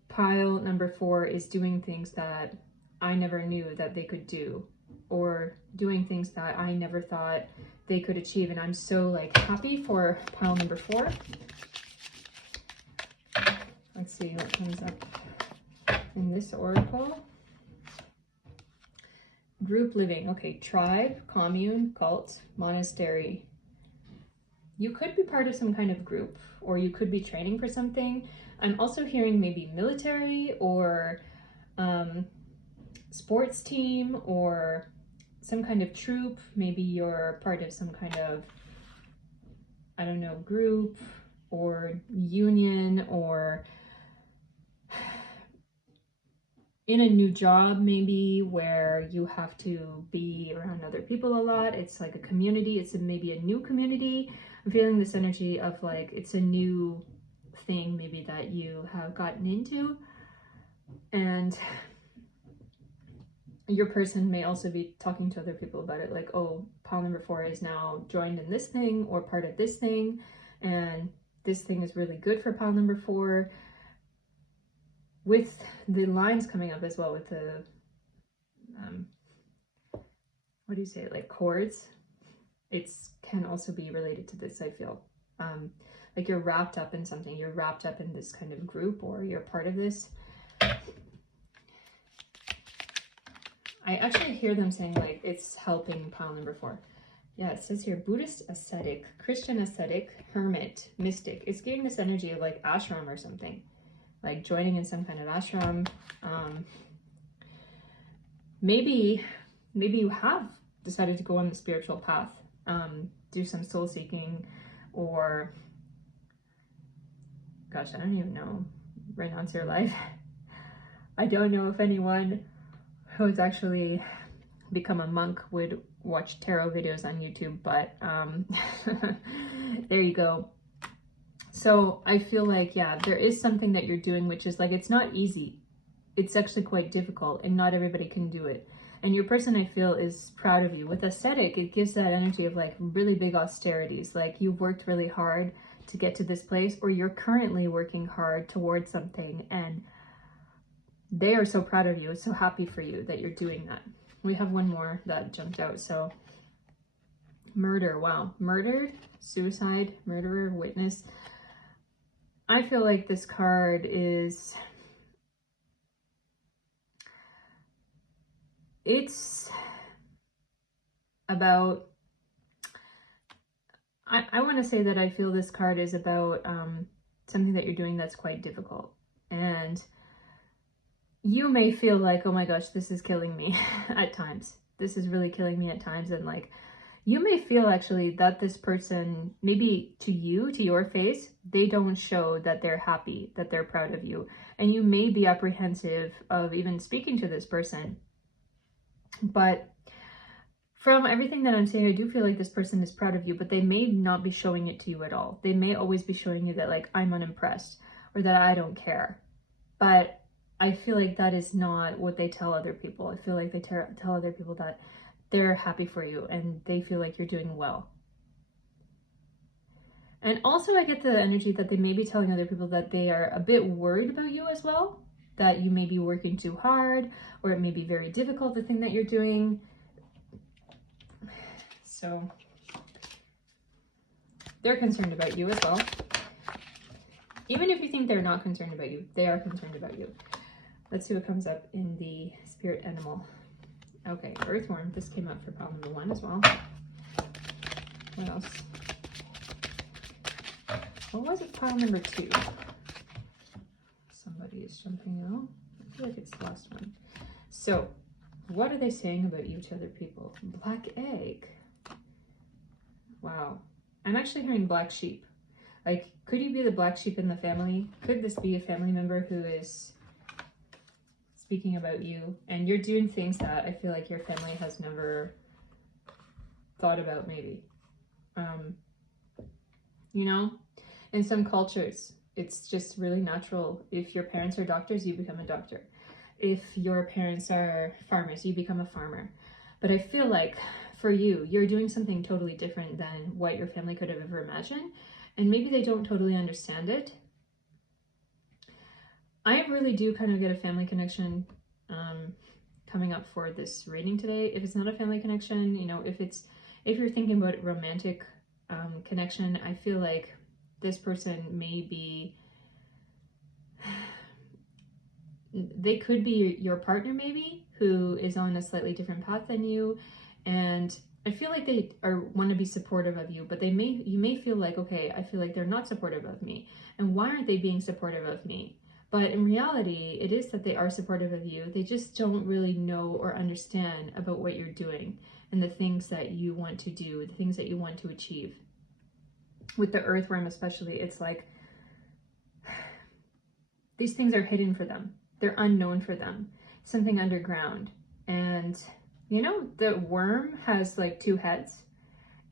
pile number 4 is doing things that I never knew that they could do, or doing things that I never thought they could achieve. And I'm so like happy for pile number 4. Let's see what comes up in this oracle. Group living. Okay, tribe, commune, cult, monastery. You could be part of some kind of group, or you could be training for something. I'm also hearing maybe military or sports team or some kind of troop. Maybe you're part of some kind of, I don't know, group or union, or in a new job maybe where you have to be around other people a lot. It's like a community. It's maybe a new community. I'm feeling this energy of like it's a new thing maybe that you have gotten into, and your person may also be talking to other people about it, like, oh, pile number 4 is now joined in this thing or part of this thing, and this thing is really good for pile number 4. With the lines coming up as well, with the what do you say, like chords, it's can also be related to this. I feel like you're wrapped up in something, you're wrapped up in this kind of group, or you're part of this. I actually hear them saying like it's helping pile number 4. Yeah, it says here Buddhist ascetic, Christian ascetic, hermit, mystic. It's giving this energy of like ashram or something, like joining in some kind of ashram. Maybe you have decided to go on the spiritual path, do some soul seeking, or gosh, I don't even know, renounce your life. I don't know if anyone who's actually become a monk would watch tarot videos on YouTube, but there you go. So I feel like, yeah, there is something that you're doing which is like, it's not easy. It's actually quite difficult, and not everybody can do it. And your person, I feel, is proud of you. With ascetic, it gives that energy of like really big austerities, like you've worked really hard to get to this place, or you're currently working hard towards something, and they are so proud of you, so happy for you that you're doing that. We have one more that jumped out. So murder, wow, murdered, suicide, murderer, witness. I feel like this card is, it's about, I want to say that I feel this card is about something that you're doing that's quite difficult. And you may feel like, oh my gosh, this is killing me at times. This is really killing me at times. And like, you may feel actually that this person, maybe to you, to your face, they don't show that they're happy, that they're proud of you. And you may be apprehensive of even speaking to this person. But from everything that I'm saying, I do feel like this person is proud of you, but they may not be showing it to you at all. They may always be showing you that like, I'm unimpressed, or that I don't care. But I feel like that is not what they tell other people. I feel like they tell other people that they're happy for you and they feel like you're doing well. And also I get the energy that they may be telling other people that they are a bit worried about you as well, that you may be working too hard, or it may be very difficult, the thing that you're doing. So they're concerned about you as well. Even if you think they're not concerned about you, they are concerned about you. Let's see what comes up in the spirit animal. Okay, earthworm. This came up for pile number 1 as well. What else? What was it, pile number 2? Somebody is jumping out. I feel like it's the last one. So, what are they saying about you to other people? Black egg. Wow. I'm actually hearing black sheep. Like, could you be the black sheep in the family? Could this be a family member who is speaking about you, and you're doing things that I feel like your family has never thought about, maybe? You know, in some cultures, it's just really natural. If your parents are doctors, you become a doctor. If your parents are farmers, you become a farmer. But I feel like for you, you're doing something totally different than what your family could have ever imagined. And maybe they don't totally understand it. I really do kind of get a family connection coming up for this reading today. If it's not a family connection, you know, if you're thinking about romantic connection, I feel like this person may be, they could be your partner maybe, who is on a slightly different path than you, and I feel like they want to be supportive of you, but you may feel like, okay, I feel like they're not supportive of me, and why aren't they being supportive of me? But in reality, it is that they are supportive of you. They just don't really know or understand about what you're doing and the things that you want to do, the things that you want to achieve. With the earthworm especially, it's like these things are hidden for them. They're unknown for them, something underground. And you know, the worm has like two heads.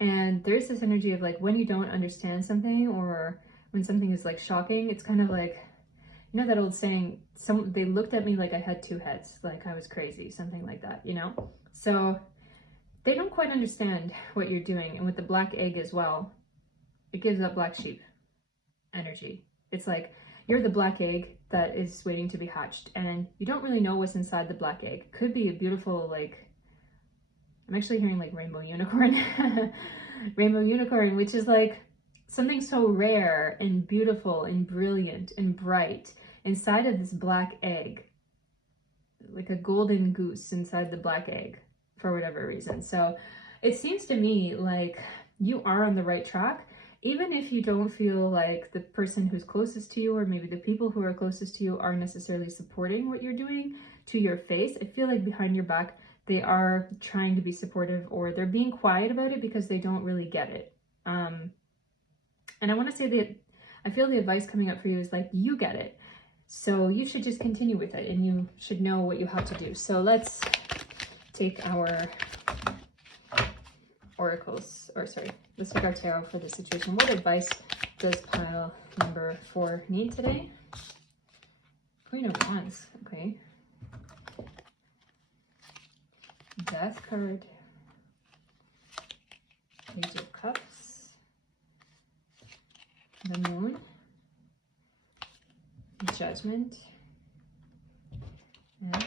And there's this energy of like, when you don't understand something, or when something is like shocking, it's kind of like, you know that old saying, they looked at me like I had two heads, like I was crazy, something like that, you know? So they don't quite understand what you're doing. And with the black egg as well, it gives up black sheep energy. It's like, you're the black egg that is waiting to be hatched, and you don't really know what's inside the black egg. Could be a beautiful, like, I'm actually hearing like rainbow unicorn. Rainbow unicorn, which is like something so rare and beautiful and brilliant and bright inside of this black egg, like a golden goose inside the black egg for whatever reason. So it seems to me like you are on the right track, even if you don't feel like the person who's closest to you, or maybe the people who are closest to you, are necessarily supporting what you're doing to your face. I feel like behind your back, they are trying to be supportive, or they're being quiet about it because they don't really get it. And I want to say that I feel the advice coming up for you is like, you get it. So you should just continue with it, and you should know what you have to do. So let's take our oracles, or sorry, let's take our tarot for the situation. What advice does pile number 4 need today? Queen of Wands, okay. Death card. Page of Cups. The Moon. Judgment. And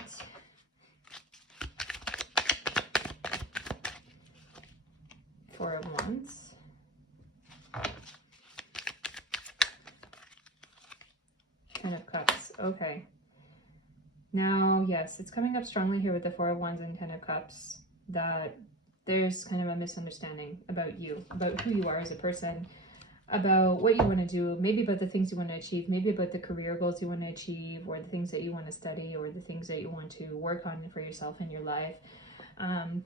Four of Wands. Ten of Cups. Okay. Now, yes, it's coming up strongly here with the Four of Wands and Ten of Cups that there's kind of a misunderstanding about you, about who you are as a person, about what you want to do, maybe about the things you want to achieve, maybe about the career goals you want to achieve, or the things that you want to study, or the things that you want to work on for yourself in your life.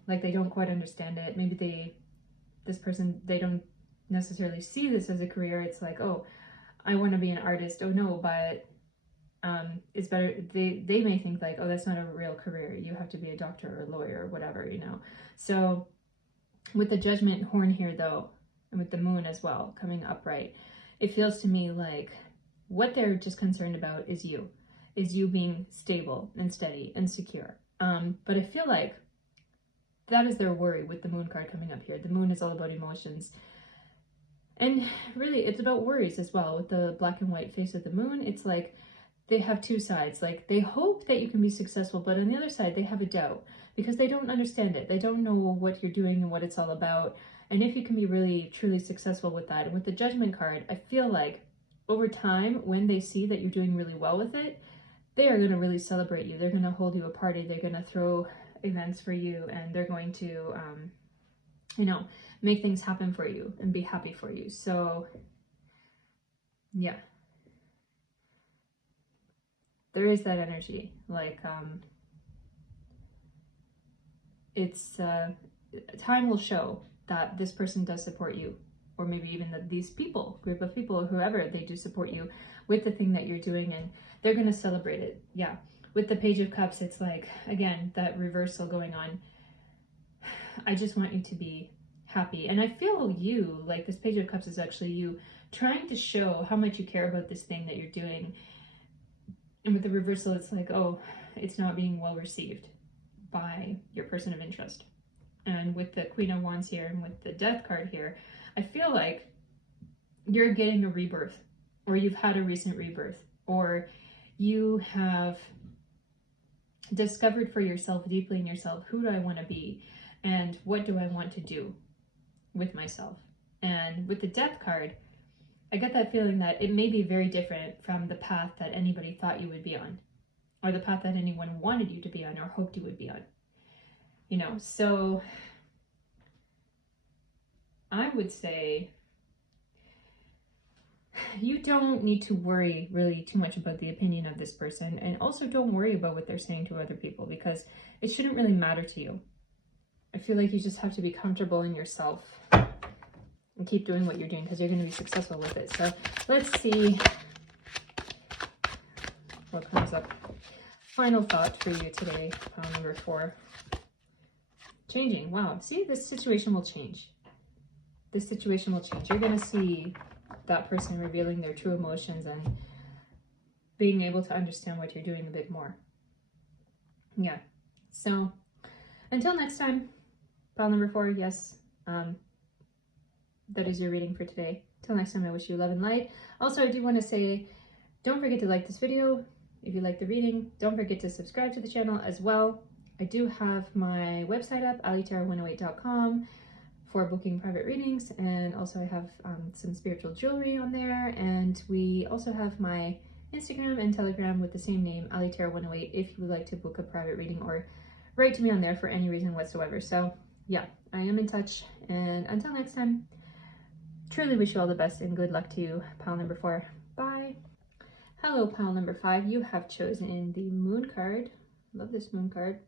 Like they don't quite understand it. Maybe this person, they don't necessarily see this as a career. It's like, oh, I want to be an artist. Oh no, but it's better. They may think like, oh, that's not a real career. You have to be a doctor or a lawyer or whatever, you know. So with the Judgment horn here though, and with the Moon as well coming upright, it feels to me like what they're just concerned about is you being stable and steady and secure. But I feel like that is their worry with the Moon card coming up here. The Moon is all about emotions. And really, it's about worries as well. With the black and white face of the Moon, it's like they have two sides. Like they hope that you can be successful, but on the other side, they have a doubt because they don't understand it. They don't know what you're doing and what it's all about. And if you can be really, truly successful with that. And with the Judgment card, I feel like over time, when they see that you're doing really well with it, they are going to really celebrate you. They're going to hold you a party. They're going to throw events for you, and they're going to, you know, make things happen for you and be happy for you. So yeah, there is that energy. Like it's time will show that this person does support you or maybe even these people, group of people, whoever, they do support you with the thing that you're doing, and they're going to celebrate it. Yeah. With the Page of Cups, it's like, again, that reversal going on. I just want you to be happy. And I feel you, like this Page of Cups is actually you trying to show how much you care about this thing that you're doing. And with the reversal, it's like, oh, it's not being well received by your person of interest. And with the Queen of Wands here and with the Death card here, I feel like you're getting a rebirth, or you've had a recent rebirth, or you have discovered for yourself, deeply in yourself, who do I want to be and what do I want to do with myself. And with the Death card, I get that feeling that it may be very different from the path that anybody thought you would be on, or the path that anyone wanted you to be on or hoped you would be on. You know, so I would say you don't need to worry really too much about the opinion of this person, and also don't worry about what they're saying to other people, because it shouldn't really matter to you. I feel like you just have to be comfortable in yourself and keep doing what you're doing, because you're going to be successful with it. So let's see what comes up. Final thought for you today, pile number 4. Changing. Wow. See, this situation will change. This situation will change. You're going to see that person revealing their true emotions and being able to understand what you're doing a bit more. Yeah. So until next time, pile number 4, yes, that is your reading for today. Till next time, I wish you love and light. Also, I do want to say, don't forget to like this video if you like the reading. Don't forget to subscribe to the channel as well. I do have my website up, allietarot108.com, for booking private readings, and also I have some spiritual jewelry on there, and we also have my Instagram and Telegram with the same name, allietarot108, if you would like to book a private reading or write to me on there for any reason whatsoever. So yeah, I am in touch, and until next time, truly wish you all the best and good luck to you, pile number 4. Bye. Hello, pile number 5. You have chosen the Moon card. Love this Moon card.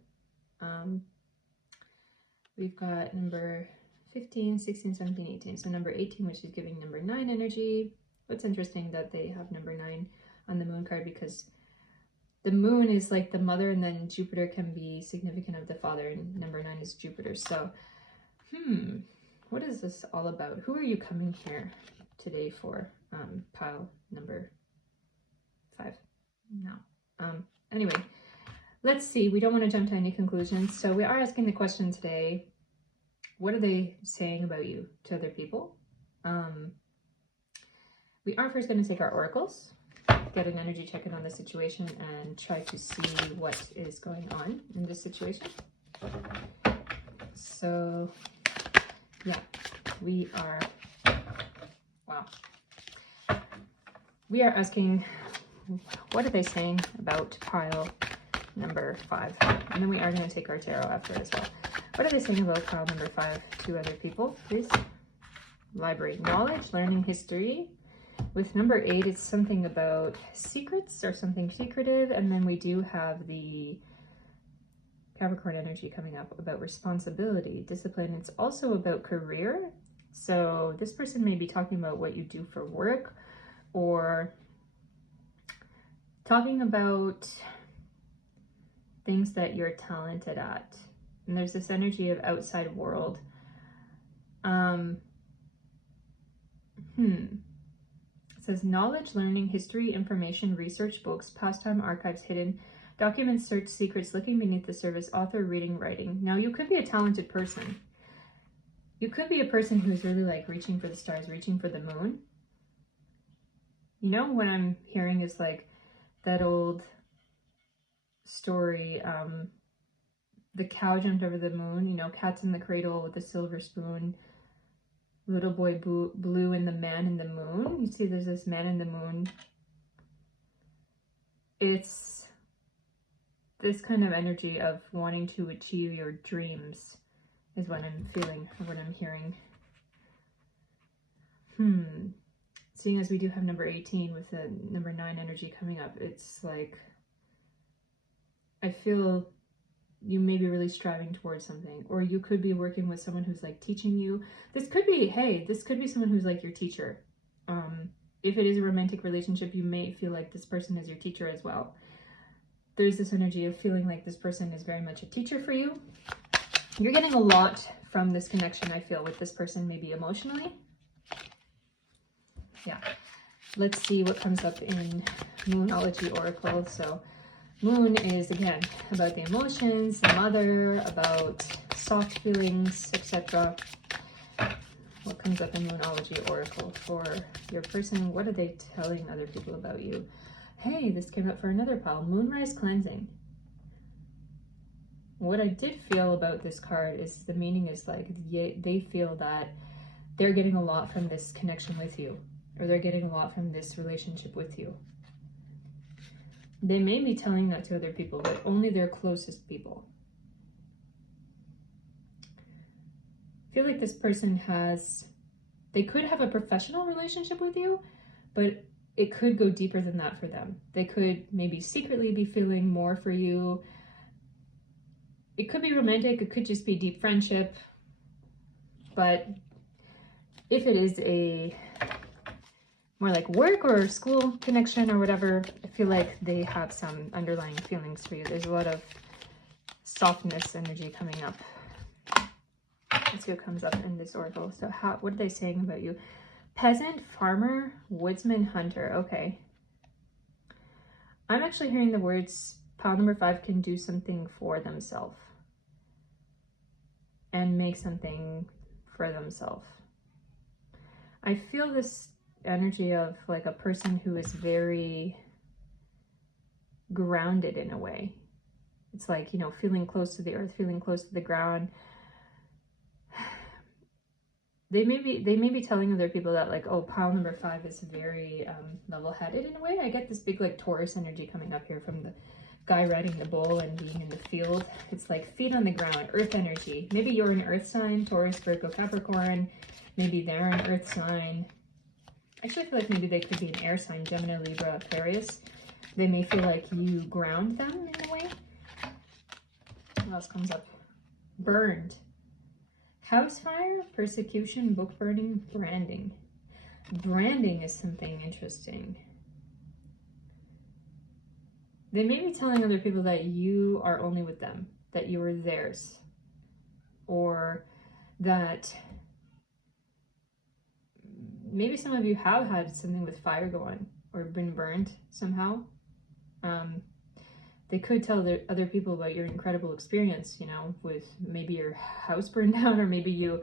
We've got number 15, 16, 17, 18. So number 18, which is giving number 9 energy. What's interesting that they have number 9 on the Moon card, because the Moon is like the mother, and then Jupiter can be significant of the father, and number 9 is Jupiter. So, what is this all about? Who are you coming here today for? Pile number 5. No. Anyway, let's see. We don't want to jump to any conclusions. So we are asking the question today, what are they saying about you to other people? We are first going to take our oracles, get an energy check in on the situation, and try to see what is going on in this situation. So, yeah, we are, wow. We are asking, what are they saying about pile number 5? And then we are going to take our tarot after as well. What are they saying about pile number 5 to other people, please? Library. Knowledge, learning, history. With number 8, it's something about secrets or something secretive. And then we do have the Capricorn energy coming up about responsibility, discipline. It's also about career. So this person may be talking about what you do for work, or talking about things that you're talented at. And there's this energy of outside world. It says knowledge, learning, history, information, research, books, pastime, archives, hidden, documents, search, secrets, looking beneath the surface, author, reading, writing. Now, you could be a talented person. You could be a person who's really like reaching for the stars, reaching for the moon. You know, what I'm hearing is like that old story, the cow jumped over the moon, you know, cat's in the cradle with the silver spoon, little boy blue, and the man in the moon. You see there's this man in the moon. It's this kind of energy of wanting to achieve your dreams is what I'm feeling, or what I'm hearing. Seeing as we do have number 18 with the number 9 energy coming up, it's like, I feel you may be really striving towards something, or you could be working with someone who's like teaching you. This could be, hey, this could be someone who's like your teacher. If it is a romantic relationship, you may feel like this person is your teacher as well. There's this energy of feeling like this person is very much a teacher for you. You're getting a lot from this connection, I feel, with this person, maybe emotionally. Yeah. Let's see what comes up in Moonology Oracle. So Moon is, again, about the emotions, the mother, about soft feelings, etc. What comes up in Moonology Oracle for your person? What are they telling other people about you? Hey, this came up for another pile. Moonrise Cleansing. What I did feel about this card is the meaning is like they feel that they're getting a lot from this connection with you, or they're getting a lot from this relationship with you. They may be telling that to other people, but only their closest people. I feel like this person they could have a professional relationship with you, but it could go deeper than that for them. They could maybe secretly be feeling more for you. It could be romantic, it could just be deep friendship. But if it is a more like work or school connection or whatever, I feel like they have some underlying feelings for you. There's a lot of softness energy coming up. Let's see what comes up in this oracle. So what are they saying about you? Peasant, farmer, woodsman, hunter. Okay. I'm actually hearing the words pile number 5 can do something for themselves and make something for themselves. I feel this energy of like a person who is very grounded in a way. It's like, you know, feeling close to the earth, feeling close to the ground. They may be telling other people that like, oh, pile number 5 is very level-headed in a way. I get this big like Taurus energy coming up here from the guy riding the bull and being in the field. It's like feet on the ground, earth energy. Maybe you're an earth sign, Taurus, Virgo, Capricorn. Maybe they're an earth sign. Actually, I feel like maybe they could be an air sign, Gemini, Libra, Aquarius. They may feel like you ground them in a way. What else comes up? Burned. House fire, persecution, book burning, branding. Branding is something interesting. They may be telling other people that you are only with them, that you are theirs, or that maybe some of you have had something with fire go on or been burned somehow. They could tell other people about your incredible experience, you know, with maybe your house burned down, or maybe you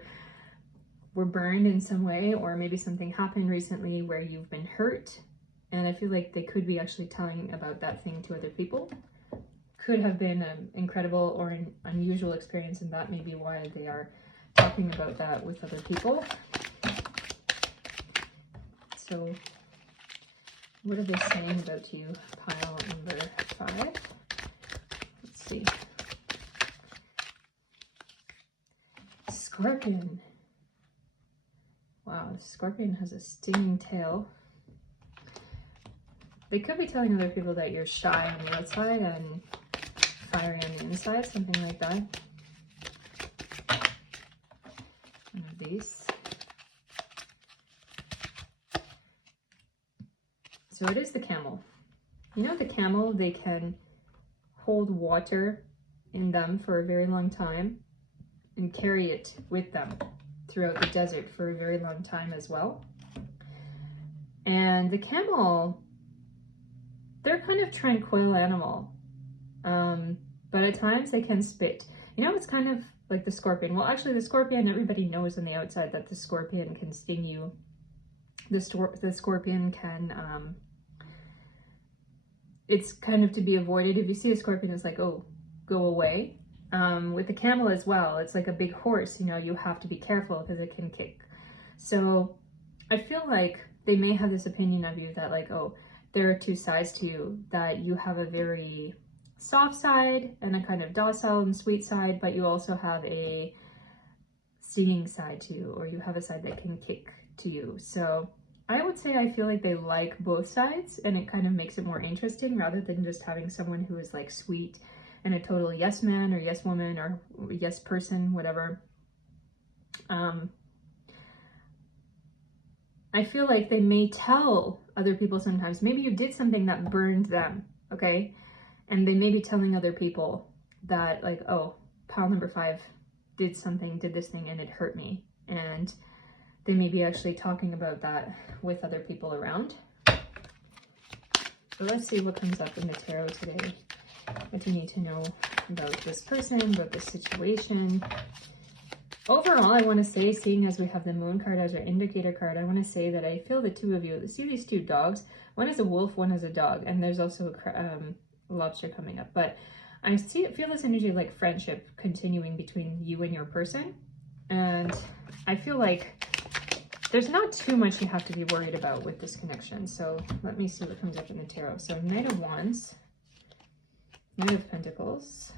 were burned in some way, or maybe something happened recently where you've been hurt. And I feel like they could be actually telling about that thing to other people. Could have been an incredible or an unusual experience, and that may be why they are talking about that with other people. So what are they saying about you, pile number 5? Let's see. Scorpion. Wow, Scorpion has a stinging tail. They could be telling other people that you're shy on the outside and fiery on the inside, something like that. One of these. So it is the camel. You know the camel, they can hold water in them for a very long time and carry it with them throughout the desert for a very long time as well. And the camel, they're kind of tranquil animal, but at times they can spit. You know, it's kind of like the scorpion. Well, actually the scorpion, everybody knows on the outside that the scorpion can sting you. The scorpion can, it's kind of to be avoided. If you see a scorpion, it's like, oh, go away. With the camel as well, it's like a big horse, you know, you have to be careful because it can kick. So I feel like they may have this opinion of you that like, oh, there are two sides to you, that you have a very soft side and a kind of docile and sweet side, but you also have a stinging side to you, or you have a side that can kick to you. So I would say I feel like they like both sides, and it kind of makes it more interesting rather than just having someone who is like sweet and a total yes man or yes woman or yes person, whatever. I feel like they may tell other people sometimes, maybe you did something that burned them, okay? And they may be telling other people that like, oh, pile number 5 did something, did this thing, and it hurt me. And they may be actually talking about that with other people around. So let's see what comes up in the tarot today. What do you need to know about this person, about this situation? Overall, I want to say, seeing as we have the moon card as our indicator card, I want to say that I feel the two of you, see these 2 dogs? One is a wolf, one is a dog, and there's also a lobster coming up. But I feel this energy like friendship continuing between you and your person. And I feel like there's not too much you have to be worried about with this connection. So let me see what comes up in the tarot. So Knight of Wands, Knight of Pentacles,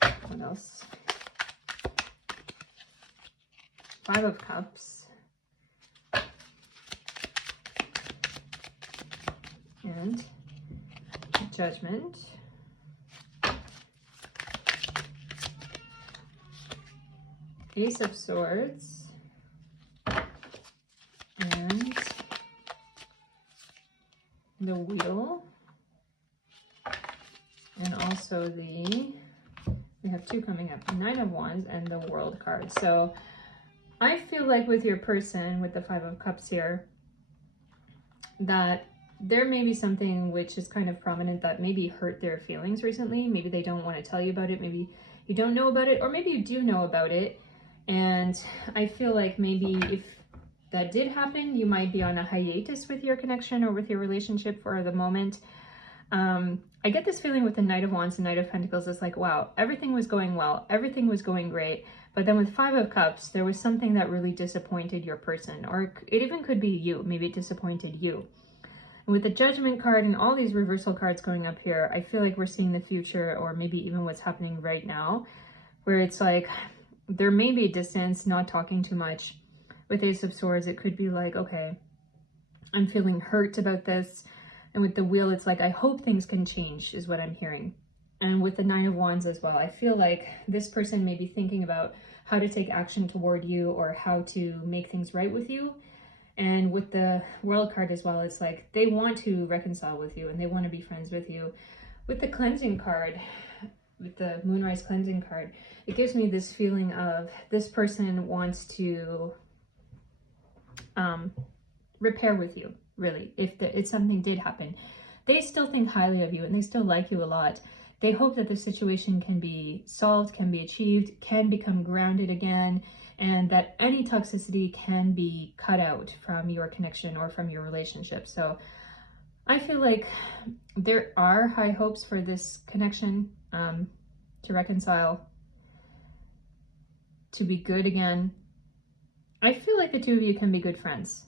what else? 5 of Cups, and Judgment, Ace of Swords, and the Wheel, and also we have 2 coming up, Nine of Wands and the World card. So I feel like with your person, with the 5 of Cups here, that there may be something which is kind of prominent that maybe hurt their feelings recently. Maybe they don't want to tell you about it. Maybe you don't know about it, or maybe you do know about it. And I feel like maybe if that did happen, you might be on a hiatus with your connection or with your relationship for the moment. I get this feeling with the Knight of Wands and Knight of Pentacles. It's like, wow, everything was going well. Everything was going great. But then with 5 of Cups, there was something that really disappointed your person, or it even could be you. Maybe it disappointed you. And with the Judgment card and all these reversal cards going up here, I feel like we're seeing the future, or maybe even what's happening right now, where it's like there may be distance, not talking too much. With Ace of Swords, it could be like, okay, I'm feeling hurt about this. And with the Wheel, it's like, I hope things can change, is what I'm hearing. And with the 9 of Wands as well, I feel like this person may be thinking about how to take action toward you or how to make things right with you. And with the World card as well, it's like they want to reconcile with you and they want to be friends with you. With the Cleansing card, with the Moonrise Cleansing card, it gives me this feeling of this person wants to repair with you, really. If something did happen, they still think highly of you and they still like you a lot. They hope that the situation can be solved, can be achieved, can become grounded again, and that any toxicity can be cut out from your connection or from your relationship. So I feel like there are high hopes for this connection to reconcile, to be good again. I feel like the 2 of you can be good friends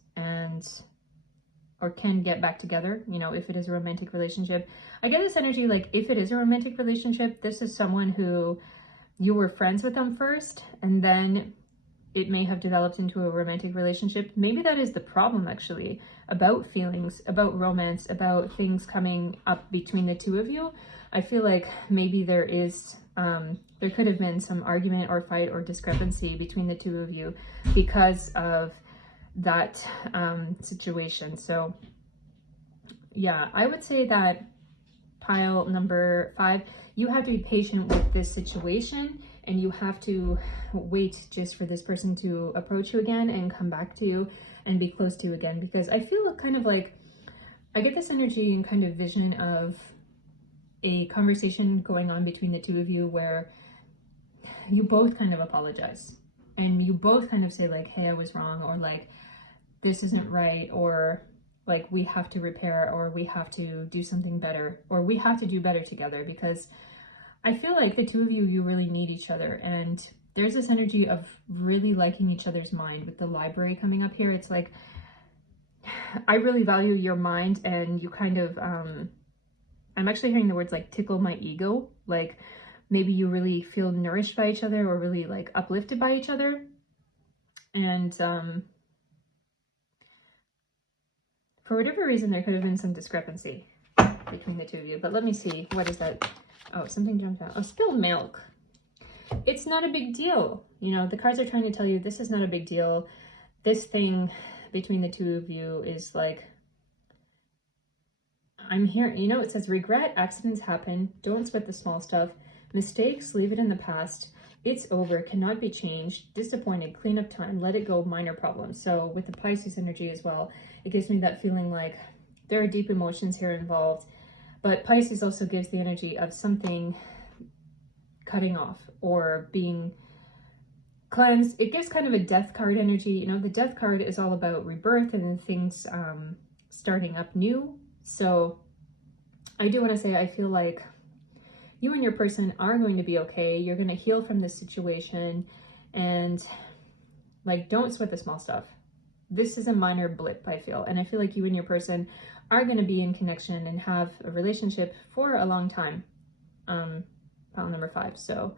or can get back together, you know, if it is a romantic relationship. I get this energy like if it is a romantic relationship, this is someone who you were friends with them first, and then it may have developed into a romantic relationship. Maybe that is the problem, actually, about feelings, about romance, about things coming up between the 2 of you. I feel like maybe there could have been some argument or fight or discrepancy between the 2 of you because of that situation. So yeah, I would say that pile number 5, you have to be patient with this situation, and you have to wait just for this person to approach you again and come back to you and be close to you again, because I feel kind of like I get this energy and kind of vision of a conversation going on between the 2 of you where you both kind of apologize and you both kind of say like, hey, I was wrong, or like, this isn't right, or like, we have to repair, or we have to do something better, or we have to do better together, because I feel like the 2 of you, you really need each other. And there's this energy of really liking each other's mind with the library coming up here. It's like, I really value your mind, and you kind of, I'm actually hearing the words like tickle my ego. Like maybe you really feel nourished by each other or really like uplifted by each other. And for whatever reason, there could have been some discrepancy. between the two of you. But let me see. What is that? Oh, something jumped out. Oh, spilled milk. It's not a big deal. You know, the cards are trying to tell you this is not a big deal. This thing between the two of you is like, I'm hearing, you know, it says regret, accidents happen. Don't sweat the small stuff. Mistakes, leave it in the past. It's over, cannot be changed. Disappointed, clean up time, let it go, minor problems. So with the Pisces energy as well, it gives me that feeling like there are deep emotions here involved. But Pisces also gives the energy of something cutting off or being cleansed. It gives kind of a death card energy. You know, the death card is all about rebirth and things starting up new. So I do want to say, I feel like you and your person are going to be okay. You're going to heal from this situation, and like, don't sweat the small stuff. This is a minor blip, I feel. And I feel like you and your person are going to be in connection and have a relationship for a long time. Pile number 5. So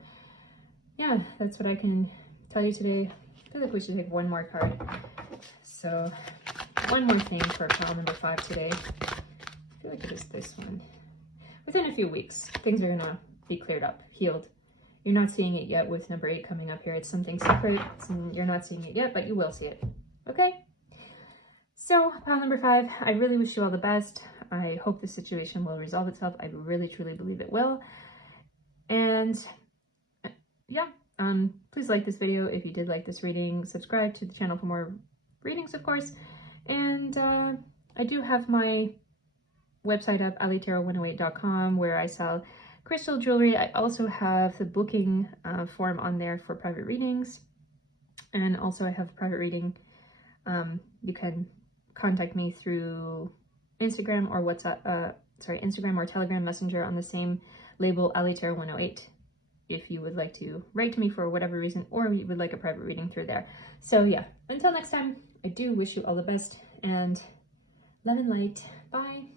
yeah, that's what I can tell you today. I feel like we should take one more card. So one more thing for pile number 5 today. I feel like it is this one. Within a few weeks, things are gonna be cleared up, healed. You're not seeing it yet with number 8 coming up here. It's something secret. You're not seeing it yet, but you will see it. Okay? So, pile number 5, I really wish you all the best. I hope the situation will resolve itself. I really, truly believe it will. And yeah, please like this video if you did like this reading. Subscribe to the channel for more readings, of course. And I do have my website up, allietarot108.com, where I sell crystal jewelry. I also have the booking form on there for private readings. And also I have private reading. You can contact me through Instagram or WhatsApp, Instagram or Telegram Messenger on the same label, allietarot108, if you would like to write to me for whatever reason, or you would like a private reading through there. So yeah, until next time, I do wish you all the best, and love and light. Bye.